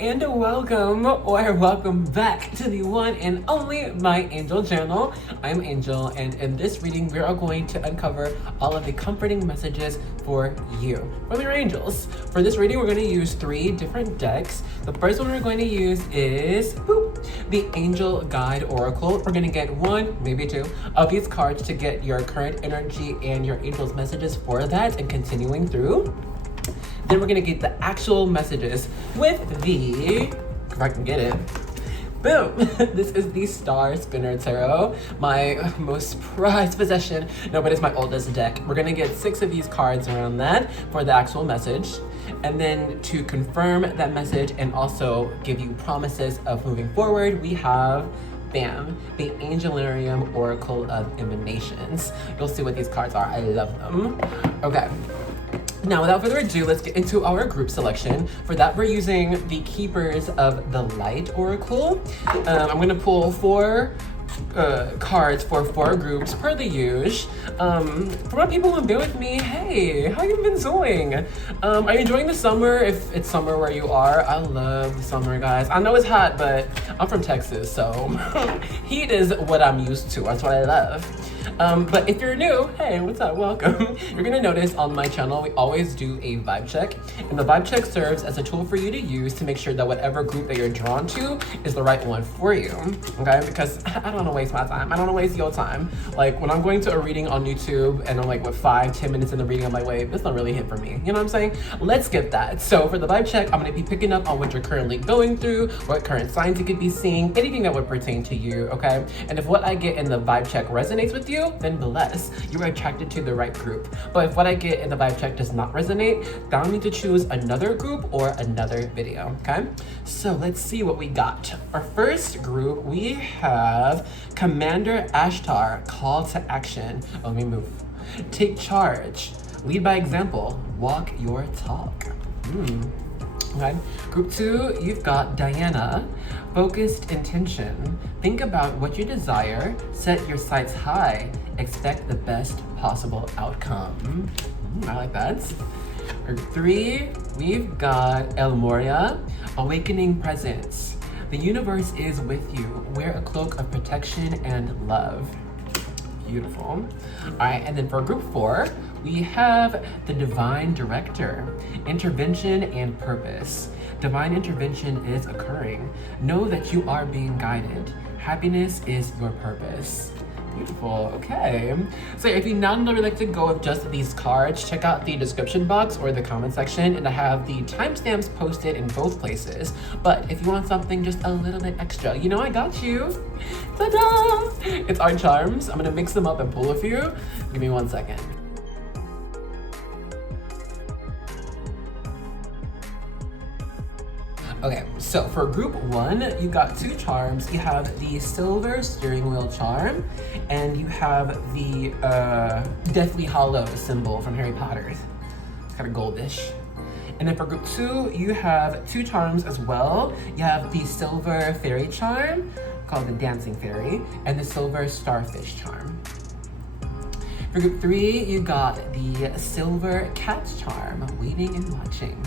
and welcome back to the one and only My Angel channel. I'm Angel, and in this reading we are going to uncover all of the comforting messages for you, from your angels. For this reading we're going to use 3 different decks. The first one we're going to use is the Angel Guide Oracle. We're going to get 1, maybe 2 of these cards to get your current energy and your angel's messages for that, and continuing through. Then we're gonna get the actual messages with the, if I can get it, boom! This is the Star Spinner Tarot, my most prized possession. No, but it's my oldest deck. We're gonna get 6 of these cards around that for the actual message. And then to confirm that message and also give you promises of moving forward, we have bam, the Angelarium Oracle of Emanations. You'll see what these cards are. I love them. Okay. Now, without further ado, let's get into our group selection. For that, we're using the Keepers of the Light Oracle. I'm gonna pull 4 cards for 4 groups per the usual. For my people who've been with me, hey, how you been doing? Are you enjoying the summer? If it's summer where you are, I love the summer, guys. I know it's hot, but I'm from Texas, so heat is what I'm used to. That's what I love. But if you're new, hey, what's up? Welcome. You're gonna notice on my channel, we always do a vibe check. And the vibe check serves as a tool for you to use to make sure that whatever group that you're drawn to is the right one for you, okay? Because I don't wanna waste my time. I don't wanna waste your time. Like when I'm going to a reading on YouTube and I'm like, what, 5-10 minutes in the reading, I'm like, wait, this not really hit for me. You know what I'm saying? Let's skip that. So for the vibe check, I'm gonna be picking up on what you're currently going through, what current signs you could be seeing, anything that would pertain to you, okay? And if what I get in the vibe check resonates with you, then bless, you are attracted to the right group. But if what I get in the vibe check does not resonate, then I'll need to choose another group or another video, okay? So let's see what we got. Our first group, we have Commander Ashtar, Call to Action. Oh, let me move. Take charge, lead by example, walk your talk. Okay. Group 2, you've got Diana, focused intention. Think about what you desire, set your sights high, expect the best possible outcome. I like that. Group 3, we've got El Moria, awakening presence. The universe is with you. Wear a cloak of protection and love. Beautiful. All right, and then for group 4, we have the Divine Director, intervention and purpose. Divine intervention is occurring. Know that you are being guided. Happiness is your purpose. Beautiful, okay. So if you not only like to go with just these cards, check out the description box or the comment section, and I have the timestamps posted in both places. But if you want something just a little bit extra, you know I got you. Ta-da! It's our charms. I'm gonna mix them up and pull a few. Give me 1 second. Okay, so for group 1, you got 2 charms. You have the Silver Steering Wheel charm, and you have the Deathly Hollow symbol from Harry Potter. It's kind of goldish. And then for group 2, you have 2 charms as well. You have the Silver Fairy charm, called the Dancing Fairy, and the Silver Starfish charm. For group 3, you got the Silver Cat charm, Waiting and Watching.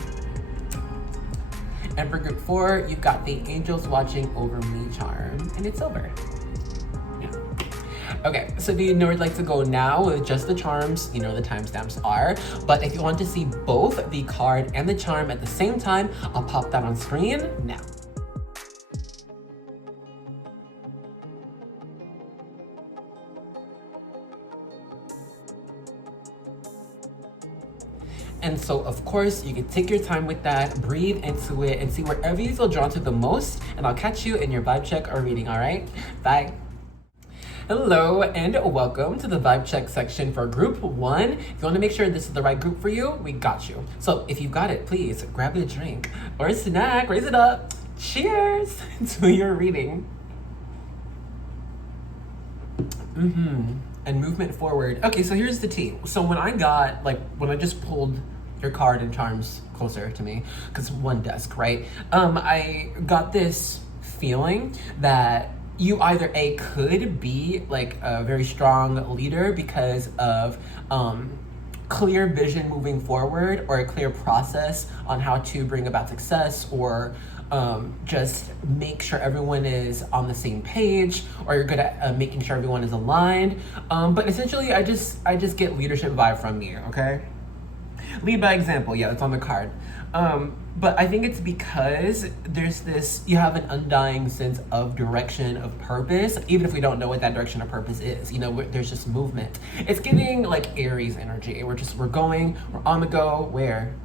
And for group 4, you've got the Angels Watching Over Me charm, and it's silver. Yeah. Okay, so if you know where I'd like to go now with just the charms, you know the timestamps are. But if you want to see both the card and the charm at the same time, I'll pop that on screen now. And so, of course, you can take your time with that, breathe into it, and see wherever you feel drawn to the most, and I'll catch you in your vibe check or reading, all right? Bye. Hello, and welcome to the vibe check section for group 1. If you want to make sure this is the right group for you, we got you. So if you've got it, please grab a drink or a snack, raise it up. Cheers to your reading. And movement forward. Okay, so here's the tea. So when I just pulled your card and charms closer to me, because one desk, right? I got this feeling that you either could be like a very strong leader because of clear vision moving forward, or a clear process on how to bring about success, or just make sure everyone is on the same page, or you're good at making sure everyone is aligned. But essentially, I just get leadership vibe from you. Okay, lead by example. Yeah, that's on the card. But I think it's because there's this, you have an undying sense of direction, of purpose, even if we don't know what that direction of purpose is. You know, there's just movement. It's giving like Aries energy. We're going, we're on the go. Where?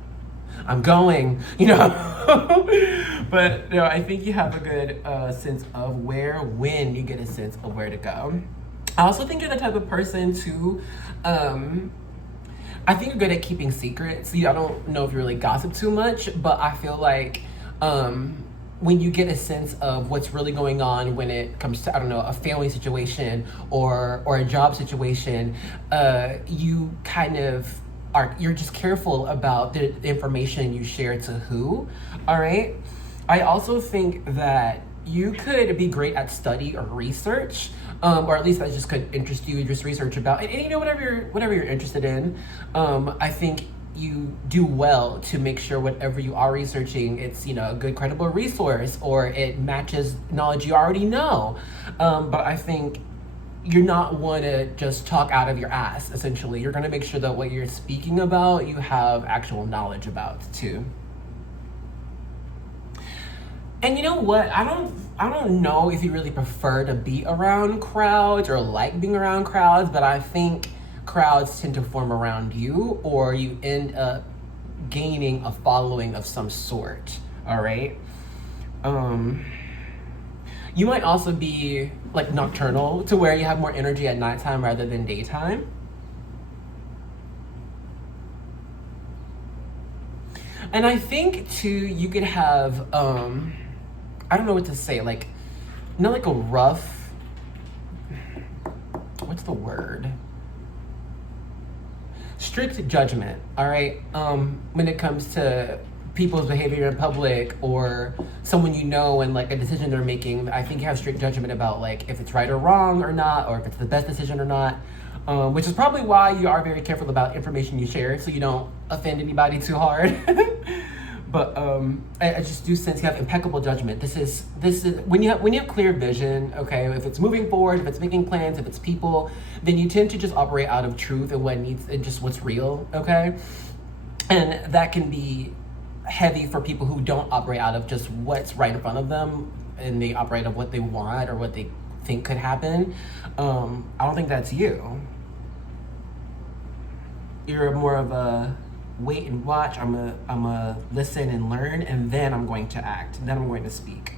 I'm going, you know. But you know, I think you have a good sense of where, when you get a sense of where to go. I also think you're the type of person to, I think you're good at keeping secrets. I don't know if you really gossip too much, but I feel like when you get a sense of what's really going on when it comes to, I don't know, a family situation or a job situation, you kind of you're just careful about the information you share to who, all right? I also think that you could be great at study or research, or at least that just could interest you, just research about, and you know, whatever you're interested in. I think you do well to make sure whatever you are researching, it's, you know, a good credible resource, or it matches knowledge you already know. But I think you're not one to just talk out of your ass, essentially. You're gonna make sure that what you're speaking about, you have actual knowledge about too. And you know what? I don't know if you really prefer to be around crowds or like being around crowds, but I think crowds tend to form around you, or you end up gaining a following of some sort. All right. You might also be like nocturnal, to where you have more energy at nighttime rather than daytime. And I think too, you could have, I don't know what to say, like, not like a rough, what's the word? Strict judgment, all right? When it comes to people's behavior in public, or someone you know and like a decision they're making, I think you have strict judgment about like if it's right or wrong or not, or if it's the best decision or not, which is probably why you are very careful about information you share, so you don't offend anybody too hard. But I just do sense you have impeccable judgment. This is when you have clear vision, okay, if it's moving forward, if it's making plans, if it's people, then you tend to just operate out of truth and what needs, and just what's real, okay? And that can be heavy for people who don't operate out of just what's right in front of them, and they operate of what they want or what they think could happen. I don't think that's you. You're more of a wait and watch. I'm a listen and learn, and then I'm going to act, and then I'm going to speak.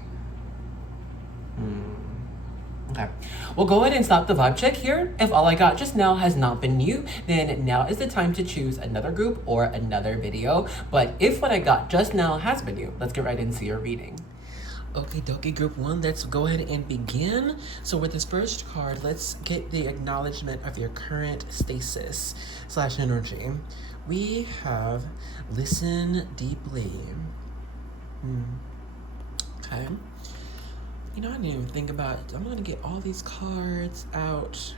Okay, well, go ahead and stop the vibe check here. If all I got just now has not been you, then now is the time to choose another group or another video. But if what I got just now has been you, let's get right into your reading. Okay, dokie, group one, let's go ahead and begin. So with this first card, let's get the acknowledgement of your current stasis / energy. We have listen deeply. Okay. You know, I didn't even think about it. I'm gonna get all these cards out.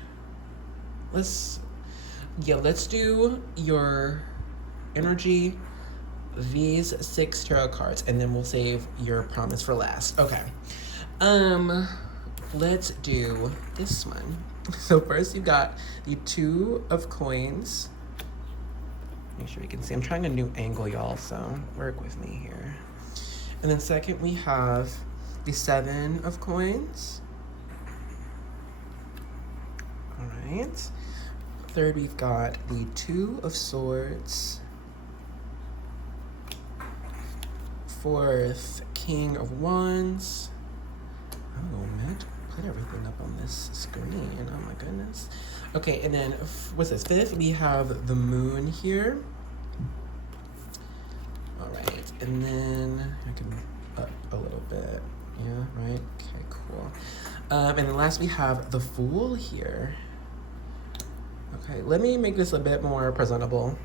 Let's do your energy, these 6 tarot cards, and then we'll save your promise for last. Okay. Let's do this one. So first you got the 2 of coins. Make sure you can see. I'm trying a new angle, y'all, so work with me here. And then second, we have the 7 of coins. All right. Third, we've got the 2 of swords. Fourth, King of wands. Oh, man, put everything up on this screen. Oh my goodness. Okay, and then what's this? Fifth, we have the moon here. All right, and then I can up a little bit. Yeah, right. Okay, cool. And then last we have the Fool here. Okay, let me make this a bit more presentable.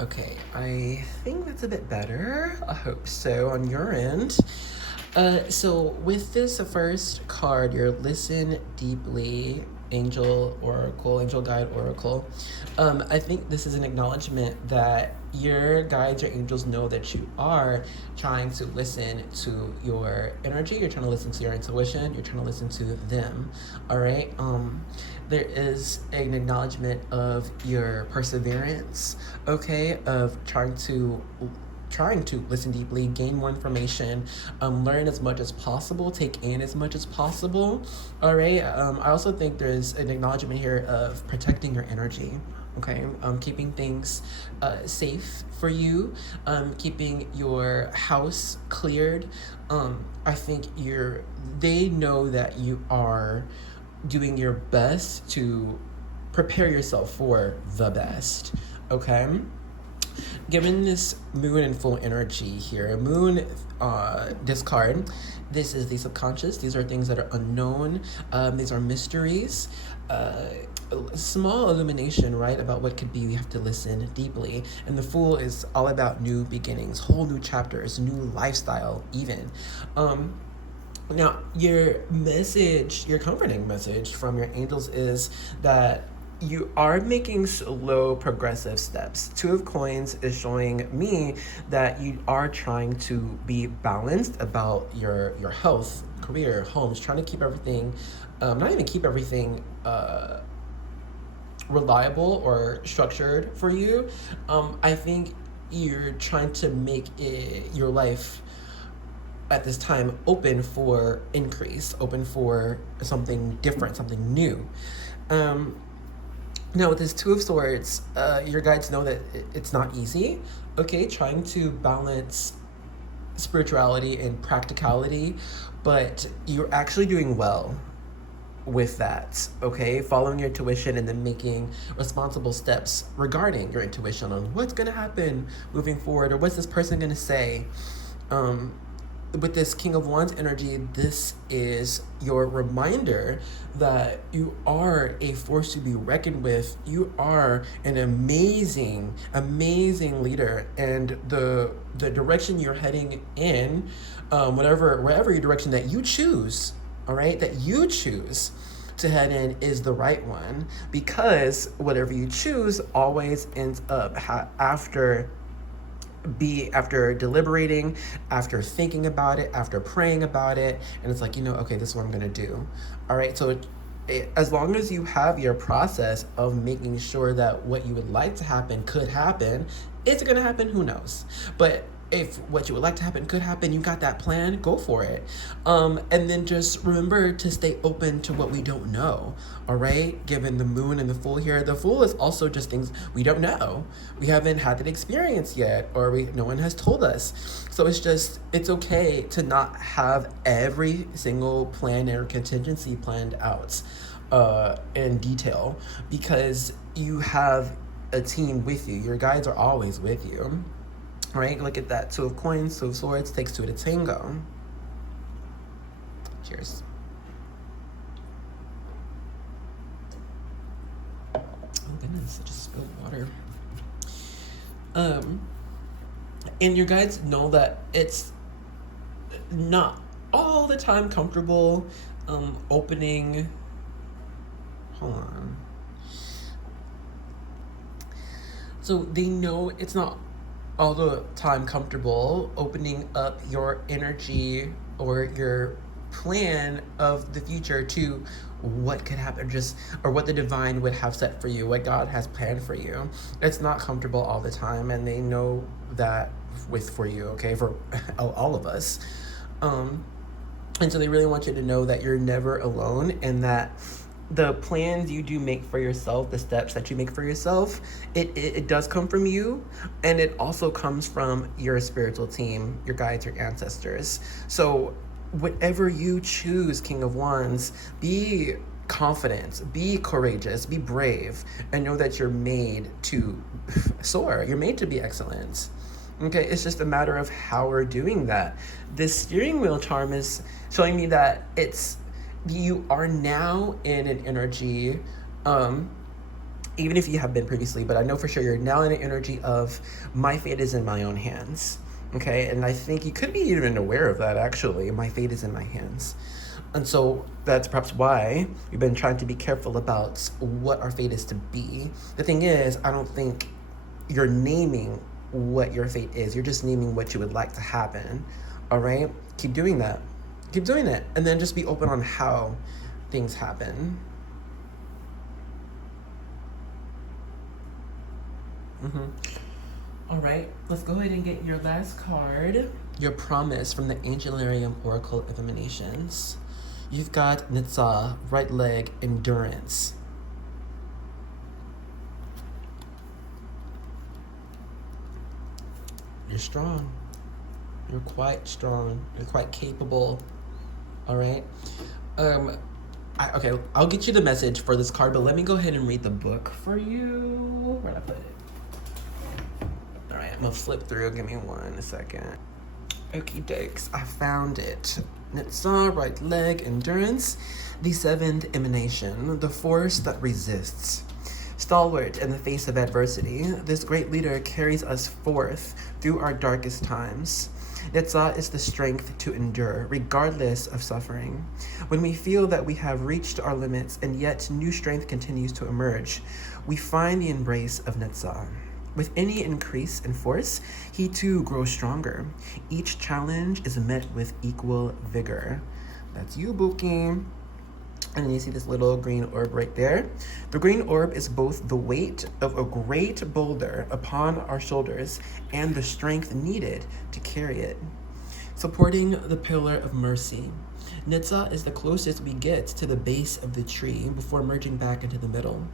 Okay, I think that's a bit better. I hope so on your end. So with this first card, your listen deeply, angel oracle, angel guide oracle. I think this is an acknowledgement that your guides, your angels know that you are trying to listen to your energy, you're trying to listen to your intuition, you're trying to listen to them. All right. There is an acknowledgement of your perseverance, okay, of trying to listen deeply, gain more information, learn as much as possible, take in as much as possible. All right. I also think there's an acknowledgement here of protecting your energy. Okay, keeping things safe for you, keeping your house cleared. I think they know that you are doing your best to prepare yourself for the best. Okay. Given this moon and full energy here, moon discard, this is the subconscious. These are things that are unknown. These are mysteries. Small illumination, right, about what could be. We have to listen deeply. And the Fool is all about new beginnings, whole new chapters, new lifestyle even. Now, your message, your comforting message from your angels is that you are making slow progressive steps. Two of Coins is showing me that you are trying to be balanced about your health, career, homes, trying to keep everything, not even keep everything reliable or structured for you. I think you're trying to make your life at this time open for increase, open for something different, something new. Now with this Two of Swords, your guides know that it's not easy, okay, trying to balance spirituality and practicality, but you're actually doing well with that, okay? Following your intuition and then making responsible steps regarding your intuition on what's gonna happen moving forward, or what's this person gonna say. With this King of Wands energy, this is your reminder that you are a force to be reckoned with. You are an amazing, amazing leader, and the direction you're heading in, wherever your direction that you choose, all right, that you choose to head in is the right one, because whatever you choose always ends up after deliberating, after thinking about it, after praying about it, and it's like, okay, this is what I'm gonna do. All right, so as long as you have your process of making sure that what you would like to happen could happen, is it gonna happen? Who knows? But if what you would like to happen could happen, you got that plan, go for it. And then just remember to stay open to what we don't know, all right? Given the moon and the Fool here, the Fool is also just things we don't know. We haven't had that experience yet, or no one has told us. So it's okay to not have every single plan or contingency planned out in detail, because you have a team with you. Your guides are always with you. All right, look at that. Two of Coins, Two of Swords, takes two to tango. Cheers. Oh goodness, I just spilled water. And your guides know that it's not all the time comfortable opening. Hold on. So they know it's not all the time comfortable opening up your energy or your plan of the future to what could happen, or what the divine would have set for you, what God has planned for you. It's not comfortable all the time, and they know that for you, okay, for all of us. And so they really want you to know that you're never alone, and that the plans you do make for yourself, the steps that you make for yourself, it does come from you, and it also comes from your spiritual team, your guides, your ancestors. So whatever you choose, King of Wands, be confident, be courageous, be brave, and know that you're made to soar. You're made to be excellent. Okay, it's just a matter of how we're doing that. This steering wheel charm is showing me that you are now in an energy, even if you have been previously, but I know for sure you're now in an energy of my fate is in my own hands. Okay, and I think you could be even aware of that, actually. My fate is in my hands. And so that's perhaps why we've been trying to be careful about what our fate is to be. The thing is, I don't think you're naming what your fate is. You're just naming what you would like to happen. All right? Keep doing that. Keep doing it. And then just be open on how things happen. All right, let's go ahead and get your last card. Your promise from the Angelarium Oracle of Emanations. You've got Nitzah, right leg, endurance. You're strong. You're quite strong. You're quite capable. All right. Okay, I'll get you the message for this card, but let me go ahead and read the book for you. Where'd I put it? All right, I'm gonna flip through. Give me 1 second. Okie dokes, I found it. Nitzah, right leg, endurance. The 7th emanation, the force that resists. Stalwart in the face of adversity, this great leader carries us forth through our darkest times. Nitzah is the strength to endure, regardless of suffering. When we feel that we have reached our limits and yet new strength continues to emerge, we find the embrace of Nitzah. With any increase in force, he too grows stronger. Each challenge is met with equal vigor. That's you, Buki. And then you see this little green orb right there. The green orb is both the weight of a great boulder upon our shoulders and the strength needed to carry it. Supporting the pillar of mercy. Nitzah is the closest we get to the base of the tree before merging back into the middle.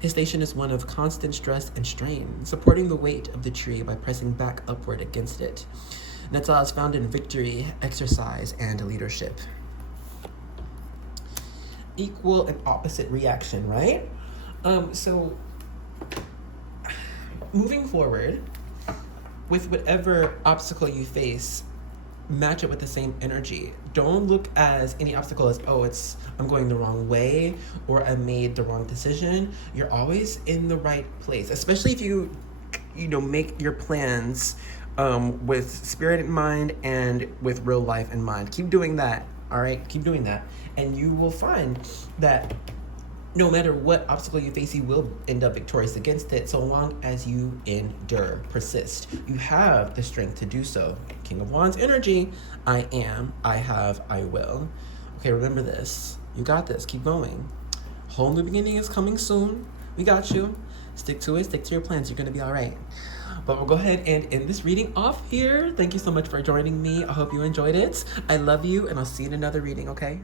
His station is one of constant stress and strain, supporting the weight of the tree by pressing back upward against it. Nitzah is found in victory, exercise, and leadership. Equal and opposite reaction, right? So moving forward, with whatever obstacle you face, match it with the same energy. Don't look as any obstacle as, oh, I'm going the wrong way, or I made the wrong decision. You're always in the right place, especially if you make your plans with spirit in mind and with real life in mind. Keep doing that. All right, keep doing that. And you will find that no matter what obstacle you face, you will end up victorious against it, so long as you endure, persist. You have the strength to do so. King of Wands energy. I am, I have, I will. Okay, remember this. You got this. Keep going. Whole new beginning is coming soon. We got you. Stick to it. Stick to your plans. You're going to be all right. But we'll go ahead and end this reading off here. Thank you so much for joining me. I hope you enjoyed it. I love you, and I'll see you in another reading, okay?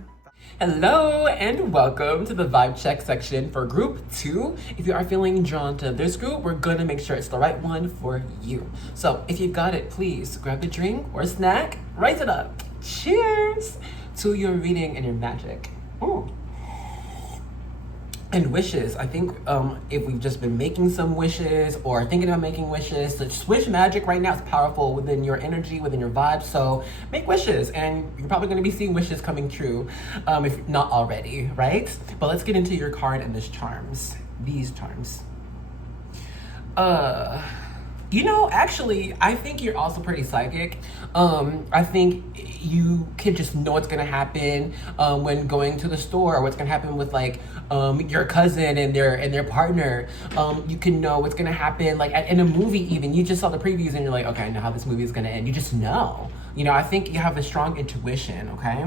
Hello, and welcome to the vibe check section for group 2. If you are feeling drawn to this group, we're gonna make sure it's the right one for you. So if you've got it, please grab a drink or a snack, rise it up. Cheers to your reading and your magic. Ooh. And wishes. I think if we've just been making some wishes or thinking about making wishes, the wish magic right now is powerful within your energy, within your vibe. So make wishes, and you're probably going to be seeing wishes coming true, if not already, right? But let's get into your card and these charms. Actually, I think you're also pretty psychic. I think you can just know what's gonna happen when going to the store, or what's gonna happen with your cousin and their partner. You can know what's gonna happen in a movie. Even you just saw the previews and you're like, okay, I know how this movie is gonna end. You just know. I think you have a strong intuition. Okay.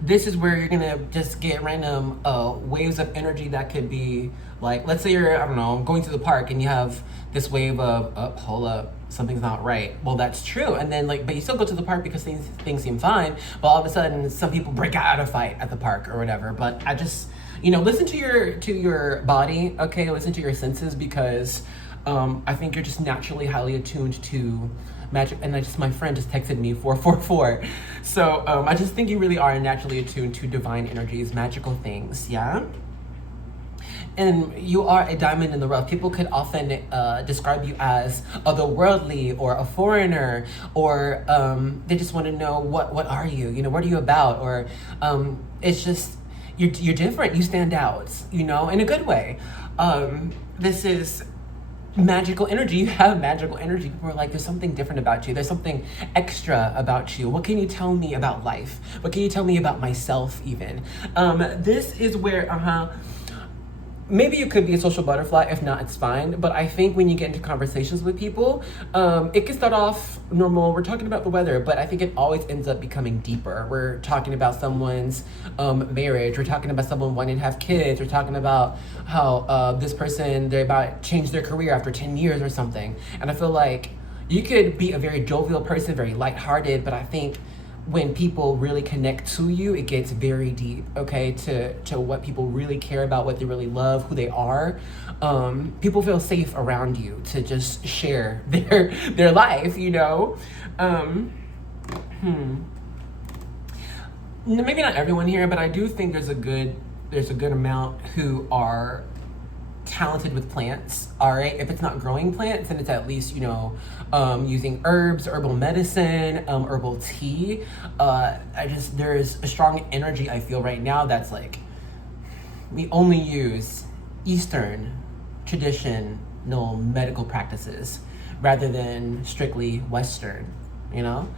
This is where you're gonna just get random waves of energy that could be let's say you're, I don't know, going to the park and you have this wave of, hold up, something's not right. Well, that's true. And then but you still go to the park because things seem fine. But all of a sudden, some people break out a fight at the park or whatever. But I just, listen to your body, okay? Listen to your senses, because I think you're just naturally highly attuned to magic. And my friend just texted me 444. So I just think you really are naturally attuned to divine energies, magical things, yeah? And you are a diamond in the rough. People could often describe you as otherworldly or a foreigner, or they just want to know what are you? What are you about? Or it's just you're different. You stand out. In a good way. This is magical energy. You have magical energy. People are like, there's something different about you. There's something extra about you. What can you tell me about life? What can you tell me about myself even? This is where, maybe you could be a social butterfly. If not, it's fine. But I think when you get into conversations with people, it can start off normal. We're talking about the weather, but I think it always ends up becoming deeper. We're talking about someone's marriage. We're talking about someone wanting to have kids. We're talking about how this person, they're about to change their career after 10 years or something. And I feel like you could be a very jovial person, very lighthearted, but I think when people really connect to you, it gets very deep, okay, to what people really care about, what they really love, who they are. People feel safe around you to just share their life, you know. Maybe not everyone here, but I do think there's a good amount who are talented with plants. All right, if it's not growing plants, then it's at least, you know, using herbs, herbal medicine, herbal tea. There's a strong energy I feel right now that's like, we only use Eastern traditional medical practices rather than strictly Western, you know.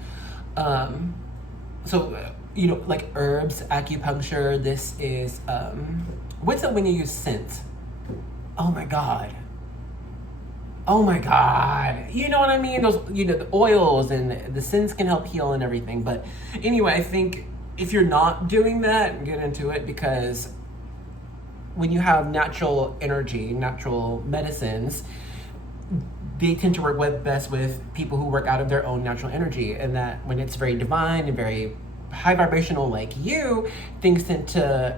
You know, like herbs, acupuncture. This is what's it when you use scent? Oh my God. You know what I mean? Those, you know, the oils and the scents can help heal and everything. But anyway, I think if you're not doing that, get into it, because when you have natural energy, natural medicines, they tend to work best with people who work out of their own natural energy. And that when it's very divine and very high vibrational like you, things tend to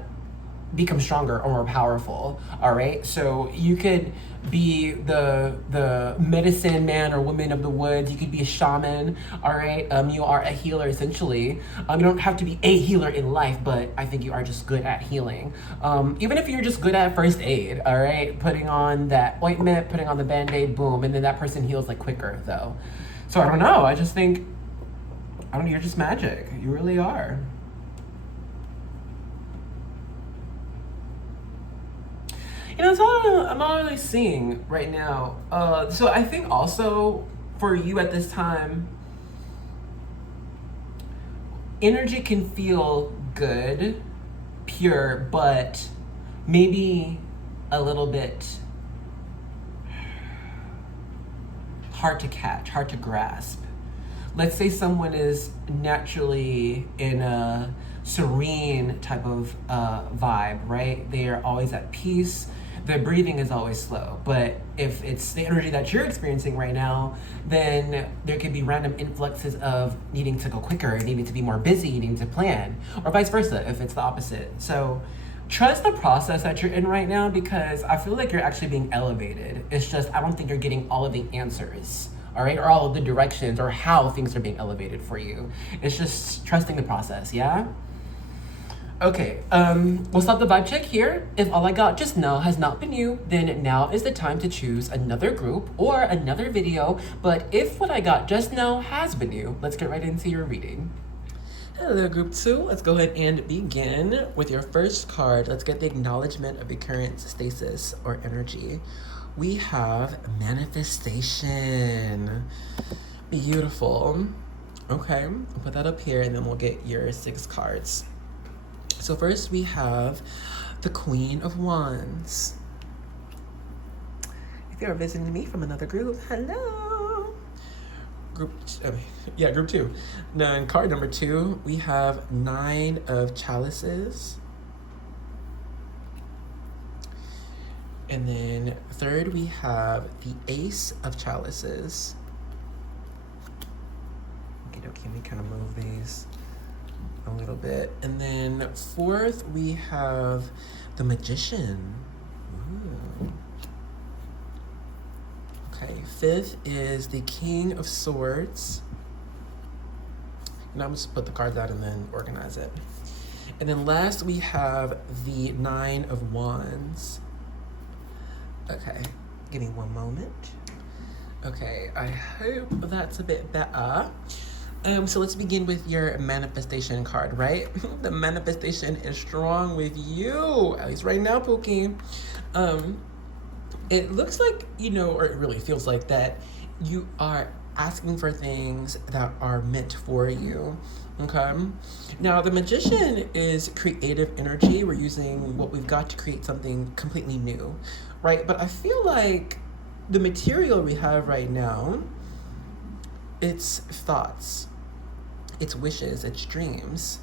become stronger or more powerful. All right, so you could be the medicine man or woman of the woods. You could be a shaman. All right, you are a healer essentially. You don't have to be a healer in life, but I think you are just good at healing. Even if you're just good at first aid. All right, putting on that ointment, putting on the band-aid, boom, and then that person heals like quicker though. So I don't know, I just think, you're just magic. You really are. You know, that's all I'm not really seeing right now. So I think also for you at this time, energy can feel good, pure, but maybe a little bit hard to catch, hard to grasp. Let's say someone is naturally in a serene type of vibe, right? They are always at peace. Their breathing is always slow. But if it's the energy that you're experiencing right now, then there could be random influxes of needing to go quicker, needing to be more busy, needing to plan, or vice versa if it's the opposite. So trust the process that you're in right now, because I feel like you're actually being elevated. It's just, I don't think you're getting all of the answers, all right, or all of the directions or how things are being elevated for you. It's just trusting the process, yeah? Okay, we'll stop the vibe check here. If all I got just now has not been you, then now is the time to choose another group or another video. But if what I got just now has been you, let's get right into your reading. Hello, group 2. Let's go ahead and begin with your first card. Let's get the acknowledgement of your current stasis or energy. We have manifestation. Beautiful. Okay, I'll put that up here and then we'll get your 6 cards. So first we have the Queen of Wands. If you're visiting me from another group, hello. Group 2. Now in card number 2, we have 9 of Chalices. And then third, we have the Ace of Chalices. Okay, let me kind of move these a little bit. And then fourth, we have the Magician. Ooh. Okay, fifth is the King of Swords. Now I'm just put the cards out and then organize it. And then last, we have the 9 of Wands. Okay, give me one moment. Okay, I hope that's a bit better. So let's begin with your manifestation card, right? The manifestation is strong with you, at least right now, Pookie. it looks like, or it really feels like that you are asking for things that are meant for you. Okay. Now, the magician is creative energy. We're using what we've got to create something completely new, right? But I feel like the material we have right now, it's thoughts, it's wishes, it's dreams.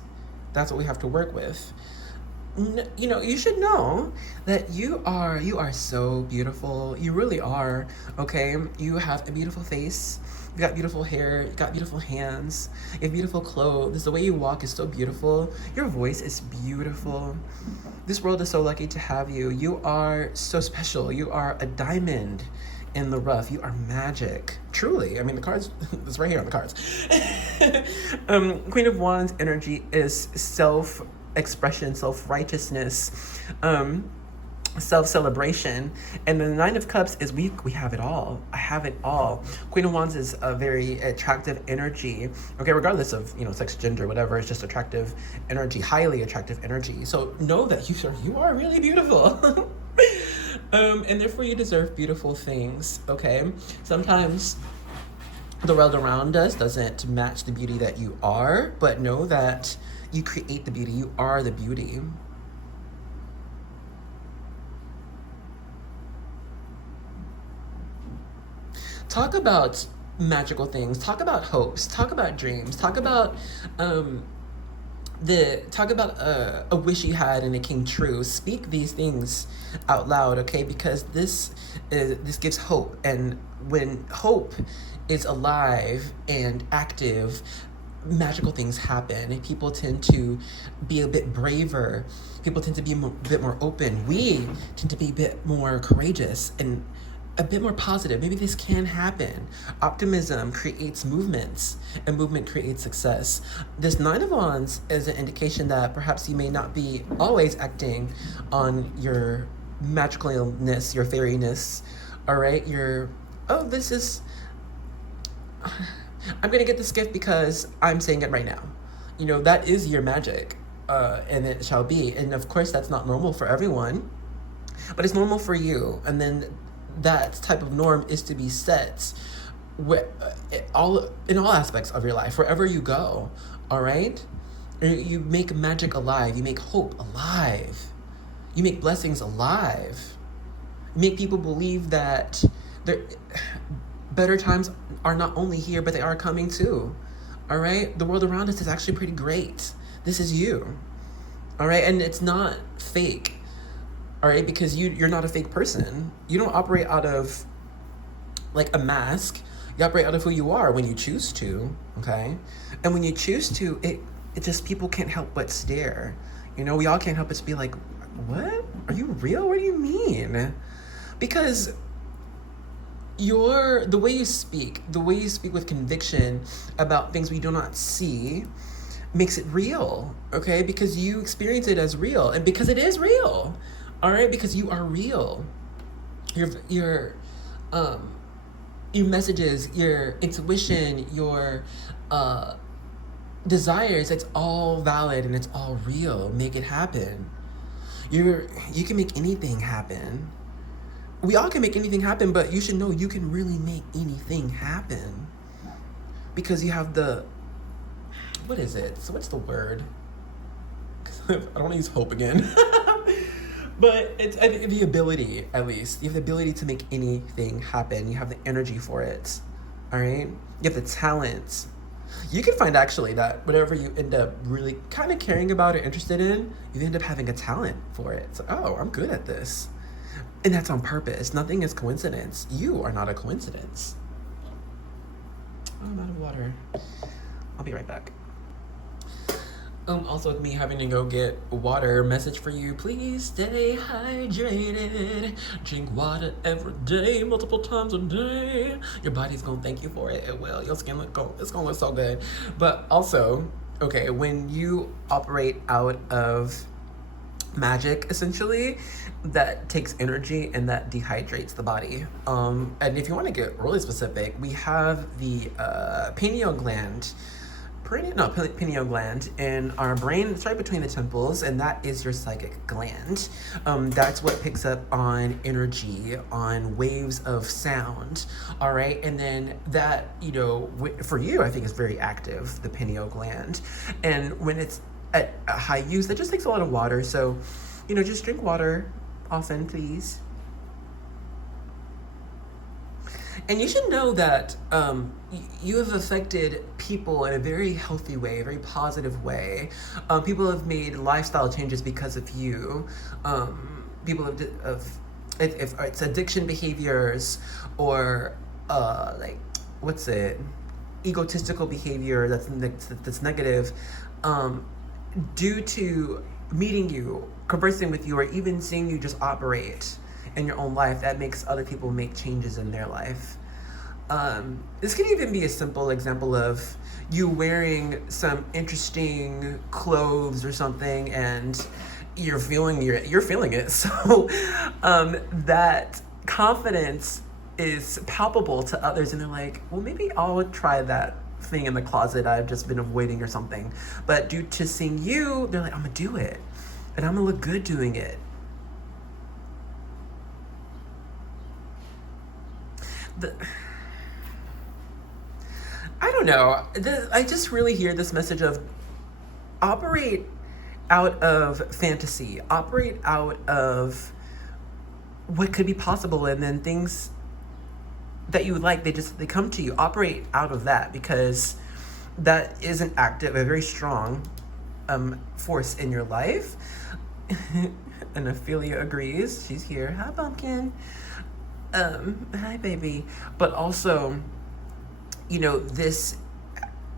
That's what we have to work with. You should know that you are so beautiful. You really are. Okay, you have a beautiful face, you got beautiful hair, you got beautiful hands, you have beautiful clothes. The way you walk is so beautiful. Your voice is beautiful. This world is so lucky to have you. You are so special. You are a diamond in the rough. You are magic, truly. I mean, the cards, it's right here on the cards. Queen of Wands energy is self-expression, self-righteousness, self-celebration. And the Nine of Cups is we have it all. I have it all. Queen of Wands is a very attractive energy. Okay, regardless of, sex, gender, whatever, it's just attractive energy, highly attractive energy. So know that you are really beautiful. And therefore you deserve beautiful things, okay? Sometimes the world around us doesn't match the beauty that you are, but know that you create the beauty. You are the beauty. Talk about magical things. Talk about hopes. Talk about dreams. Talk about a wish you had and it came true. Speak these things out loud, okay? Because this gives hope, and when hope is alive and active, magical things happen, and people tend to be a bit braver. People tend to be a bit more open. We tend to be a bit more courageous and a bit more positive. Maybe this can happen. Optimism creates movements, and movement creates success. This Nine of Wands is an indication that perhaps you may not be always acting on your magicalness, your fairiness, all right? I'm gonna get this gift because I'm saying it right now. That is your magic, and it shall be. And of course, that's not normal for everyone, but it's normal for you. And then that type of norm is to be set in all aspects of your life, wherever you go, all right? You make magic alive. You make hope alive. You make blessings alive. You make people believe that better times are not only here, but they are coming too, all right? The world around us is actually pretty great. This is you, all right? And it's not fake. All right, because you're not a fake person. You don't operate out of like a mask. You operate out of who you are when you choose to, okay? And when you choose to, it just, people can't help but stare. We all can't help but be like, what? Are you real? What do you mean? Because the way you speak with conviction about things we do not see makes it real, okay? Because you experience it as real, and because it is real. All right, because you are real. Your messages, your intuition, your desires, it's all valid and it's all real. Make it happen. You can make anything happen. We all can make anything happen, but you should know you can really make anything happen because you have what is it? So what's the word? I don't want to use hope again. But it's the ability, at least. You have the ability to make anything happen. You have the energy for it, all right? You have the talent. You can find actually that whatever you end up really kind of caring about or interested in, you end up having a talent for it. So, I'm good at this. And that's on purpose. Nothing is coincidence. You are not a coincidence. I'm out of water. I'll be right back. Also with me having to go get water, message for you, please stay hydrated. Drink water every day, multiple times a day. Your body's gonna thank you for it. It will. Your skin it's gonna look so good. But also, okay, when you operate out of magic, essentially, that takes energy and that dehydrates the body. And if you want to get really specific, we have the pineal gland pineal gland in our brain. It's right between the temples, and that is your psychic gland. That's what picks up on energy, on waves of sound. All right, and then that, you know, for you, I think is very active, the pineal gland, and when it's at a high use, that just takes a lot of water. So, you know, just drink water often, please. And you should know that you have affected people in a very healthy way, a very positive way. People have made lifestyle changes because of you. People if it's addiction behaviors or like, what's it, egotistical behavior that's negative, due to meeting you, conversing with you, or even seeing you just operate in your own life, that makes other people make changes in their life. This can even be a simple example of you wearing some interesting clothes or something, and you're feeling it. So that confidence is palpable to others, and they're like, well, maybe I'll try that thing in the closet I've just been avoiding or something. But due to seeing you, they're like, I'm gonna do it, and I'm gonna look good doing it. I don't know. I just really hear this message of operate out of fantasy, operate out of what could be possible, and then things that you would like, they come to you. Operate out of that, because that is an active, a very strong force in your life. And Ophelia agrees. She's here. Hi, Pumpkin. Hi, baby. But also, you know,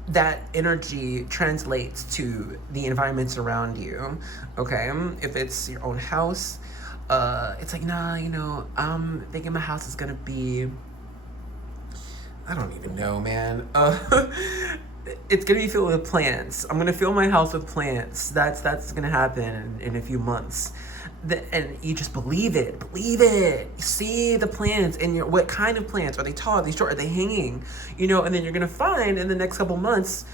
that energy translates to the environments around you. Okay, if it's your own house, it's like, nah, you know, I'm thinking my house is gonna be, I don't even know, man. It's gonna be filled with plants. I'm gonna fill my house with plants. That's gonna happen in a few months. And you just believe it. See the plants, and what kind of plants? Are they tall? Are they short? Are they hanging? You know, and then you're gonna find in the next couple months,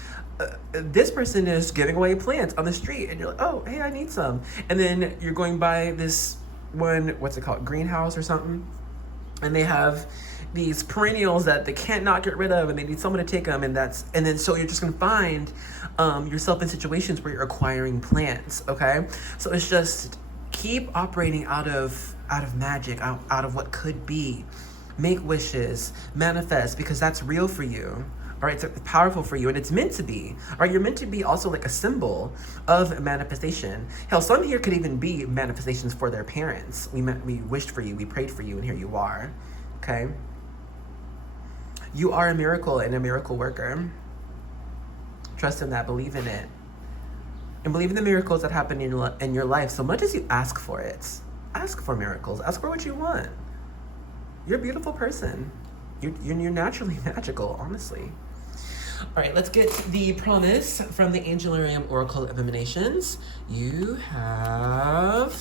this person is giving away plants on the street, and you're like, oh, hey, I need some. And then you're going by this one, what's it called, greenhouse or something, and they have these perennials that they can't not get rid of, and they need someone to take them, and then so you're just gonna find yourself in situations where you're acquiring plants. Okay, so it's just keep operating out of magic, out of what could be. Make wishes, manifest, because that's real for you. All right, it's powerful for you, and it's meant to be. All right, you're meant to be also like a symbol of manifestation. Hell, some here could even be manifestations for their parents. We wished for you, we prayed for you, and here you are. Okay, you are a miracle and a miracle worker. Trust in that, believe in it. And believe in the miracles that happen in your life so much as you ask for it. Ask for miracles. Ask for what you want. You're a beautiful person. You're naturally magical, honestly. All right, let's get the promise from the Angelarium Oracle of Emanations. You have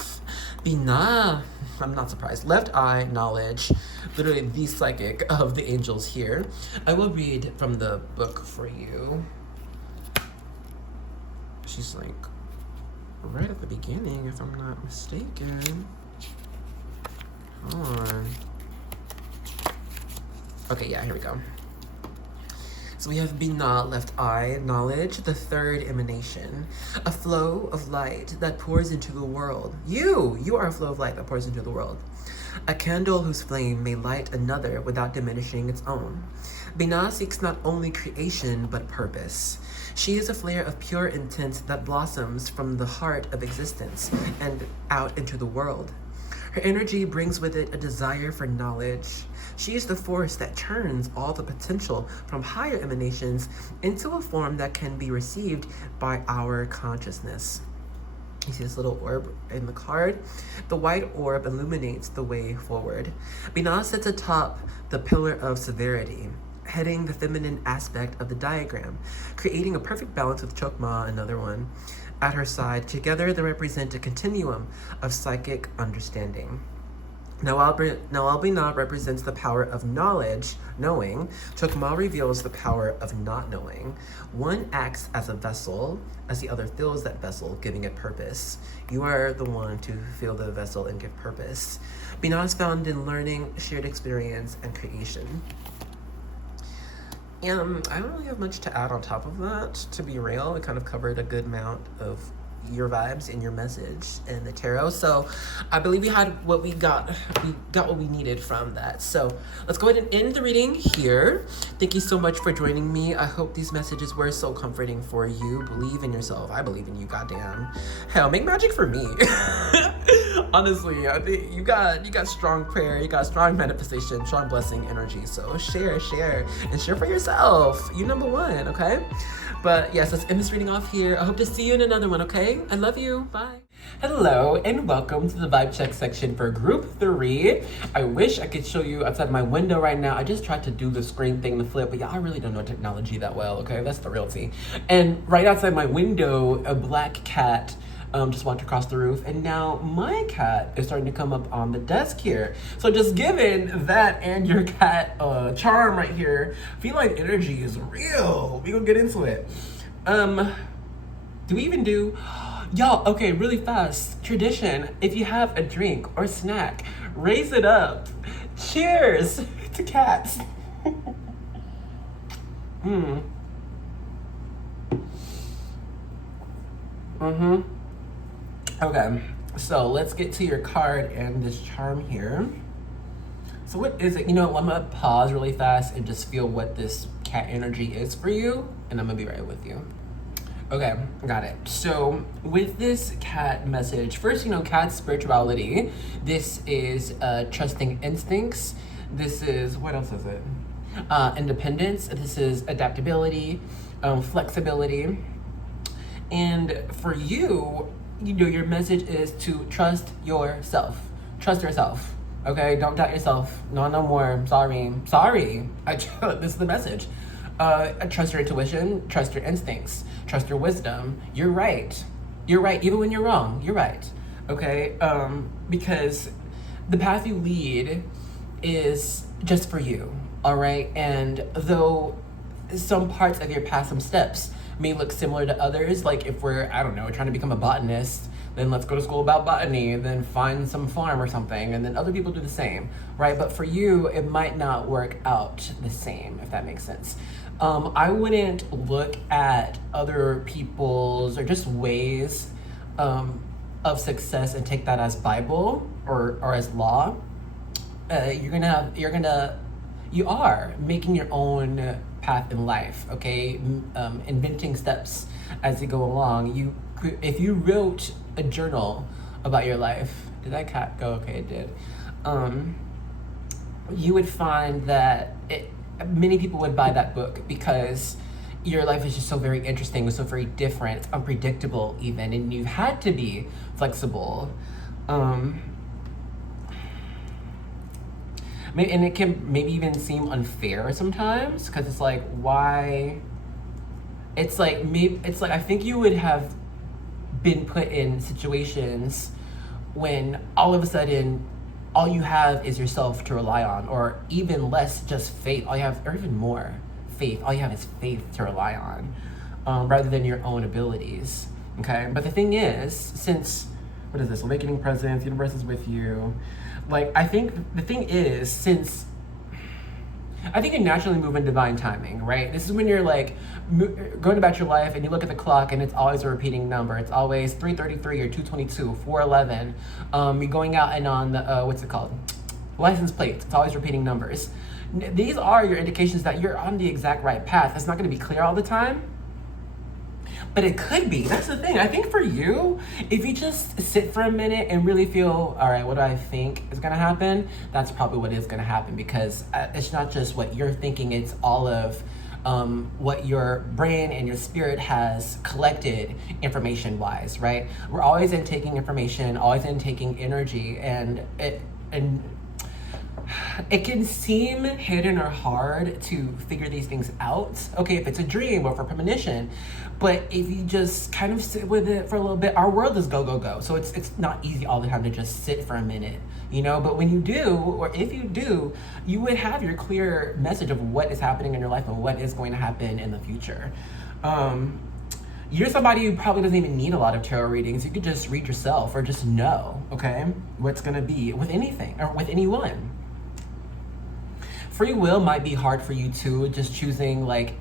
Binah. I'm not surprised. Left eye knowledge. Literally the psychic of the angels here. I will read from the book for you. She's like right at the beginning, if I'm not mistaken. Hold on. Okay, yeah, here we go. So we have Binah, left eye, knowledge, the third emanation, a flow of light that pours into the world. You are a flow of light that pours into the world. A candle whose flame may light another without diminishing its own. Binah seeks not only creation, but purpose. She is a flare of pure intent that blossoms from the heart of existence and out into the world. Her energy brings with it a desire for knowledge. She is the force that turns all the potential from higher emanations into a form that can be received by our consciousness. You see this little orb in the card? The white orb illuminates the way forward. Binah sits atop the pillar of severity, heading the feminine aspect of the diagram, creating a perfect balance with Chokmah, another one, at her side. Together they represent a continuum of psychic understanding. Now Albina represents the power of knowledge, knowing. Chokma reveals the power of not knowing. One acts as a vessel, as the other fills that vessel, giving it purpose. You are the one to fill the vessel and give purpose. Binah is found in learning, shared experience, and creation. And I don't really have much to add on top of that, to be real. It kind of covered a good amount of your vibes and your message in the tarot. So I believe we got what we needed from that. So let's go ahead and end the reading here. Thank you so much for joining me. I hope these messages were so comforting for you. Believe in yourself. I believe in you, goddamn. Hell, make magic for me. Honestly, I think you got strong prayer, you got strong manifestation, strong blessing energy. So share, and share for yourself. You number one, okay? But yes, let's end this reading off here. I hope to see you in another one, okay? I love you. Bye. Hello and welcome to the vibe check section for group 3. I wish I could show you outside my window right now. I just tried to do the screen thing, the flip, but y'all really don't know technology that well, okay? That's the real tea. And right outside my window, a black cat just walked across the roof, and now my cat is starting to come up on the desk here. So just given that and your cat charm right here, feline energy is real. We gonna get into it. Do we even do, y'all, okay, really fast, tradition, if you have a drink or snack, raise it up. Cheers to cats. Okay, so let's get to your card and this charm here. So what is it? You know, I'm gonna pause really fast and just feel what this cat energy is for you, and I'm gonna be right with you. Okay, got it. So with this cat message, first, you know, cat spirituality. This is trusting instincts. This is, what else is it? Independence. This is adaptability, flexibility. And for you, you know, your message is to trust yourself. Trust yourself. Okay, don't doubt yourself. No more. Sorry. This is the message. Trust your intuition. Trust your instincts. Trust your wisdom. You're right. Even when you're wrong, you're right. Okay. Because the path you lead is just for you. All right. And though some parts of your path, some steps, may look similar to others, like if we're, I don't know, trying to become a botanist, then let's go to school about botany, and then find some farm or something, and then other people do the same, right? But for you, it might not work out the same, if that makes sense. I wouldn't look at other people's or just ways of success and take that as Bible or as law. You are making your own path in life, okay? Inventing steps as you go along. If you wrote a journal about your life, did that cat go? Okay, it did. You would find that many people would buy that book because your life is just so very interesting, it's so very different, it's unpredictable even, and you've had to be flexible. And it can maybe even seem unfair sometimes, because it's like, why? It's like I think you would have been put in situations when all of a sudden all you have is yourself to rely on, or even less, just faith. All you have, or even more, faith. All you have is faith to rely on, rather than your own abilities. Okay, but the thing is, since, what is this? Awakening presence, universe is with you. Like, I think the thing is, since I think you naturally move in divine timing, right? This is when you're like going about your life and you look at the clock and it's always a repeating number. It's always 3:33 or 2:22, 4:11. You're going out and on the, what's it called? License plates. It's always repeating numbers. These are your indications that you're on the exact right path. It's not going to be clear all the time, but it could be. That's the thing. I think for you, if you just sit for a minute and really feel, all right, what do I think is gonna happen? That's probably what is gonna happen, because it's not just what you're thinking, it's all of what your brain and your spirit has collected information-wise, right? We're always intaking information, always intaking energy, and it can seem hidden or hard to figure these things out. Okay, if it's a dream or for premonition, but if you just kind of sit with it for a little bit, our world is go, go, go. So it's not easy all the time to just sit for a minute, you know? But when you do, or if you do, you would have your clear message of what is happening in your life and what is going to happen in the future. You're somebody who probably doesn't even need a lot of tarot readings. You could just read yourself or just know, okay, what's gonna be with anything or with anyone. Free will might be hard for you too, just choosing like,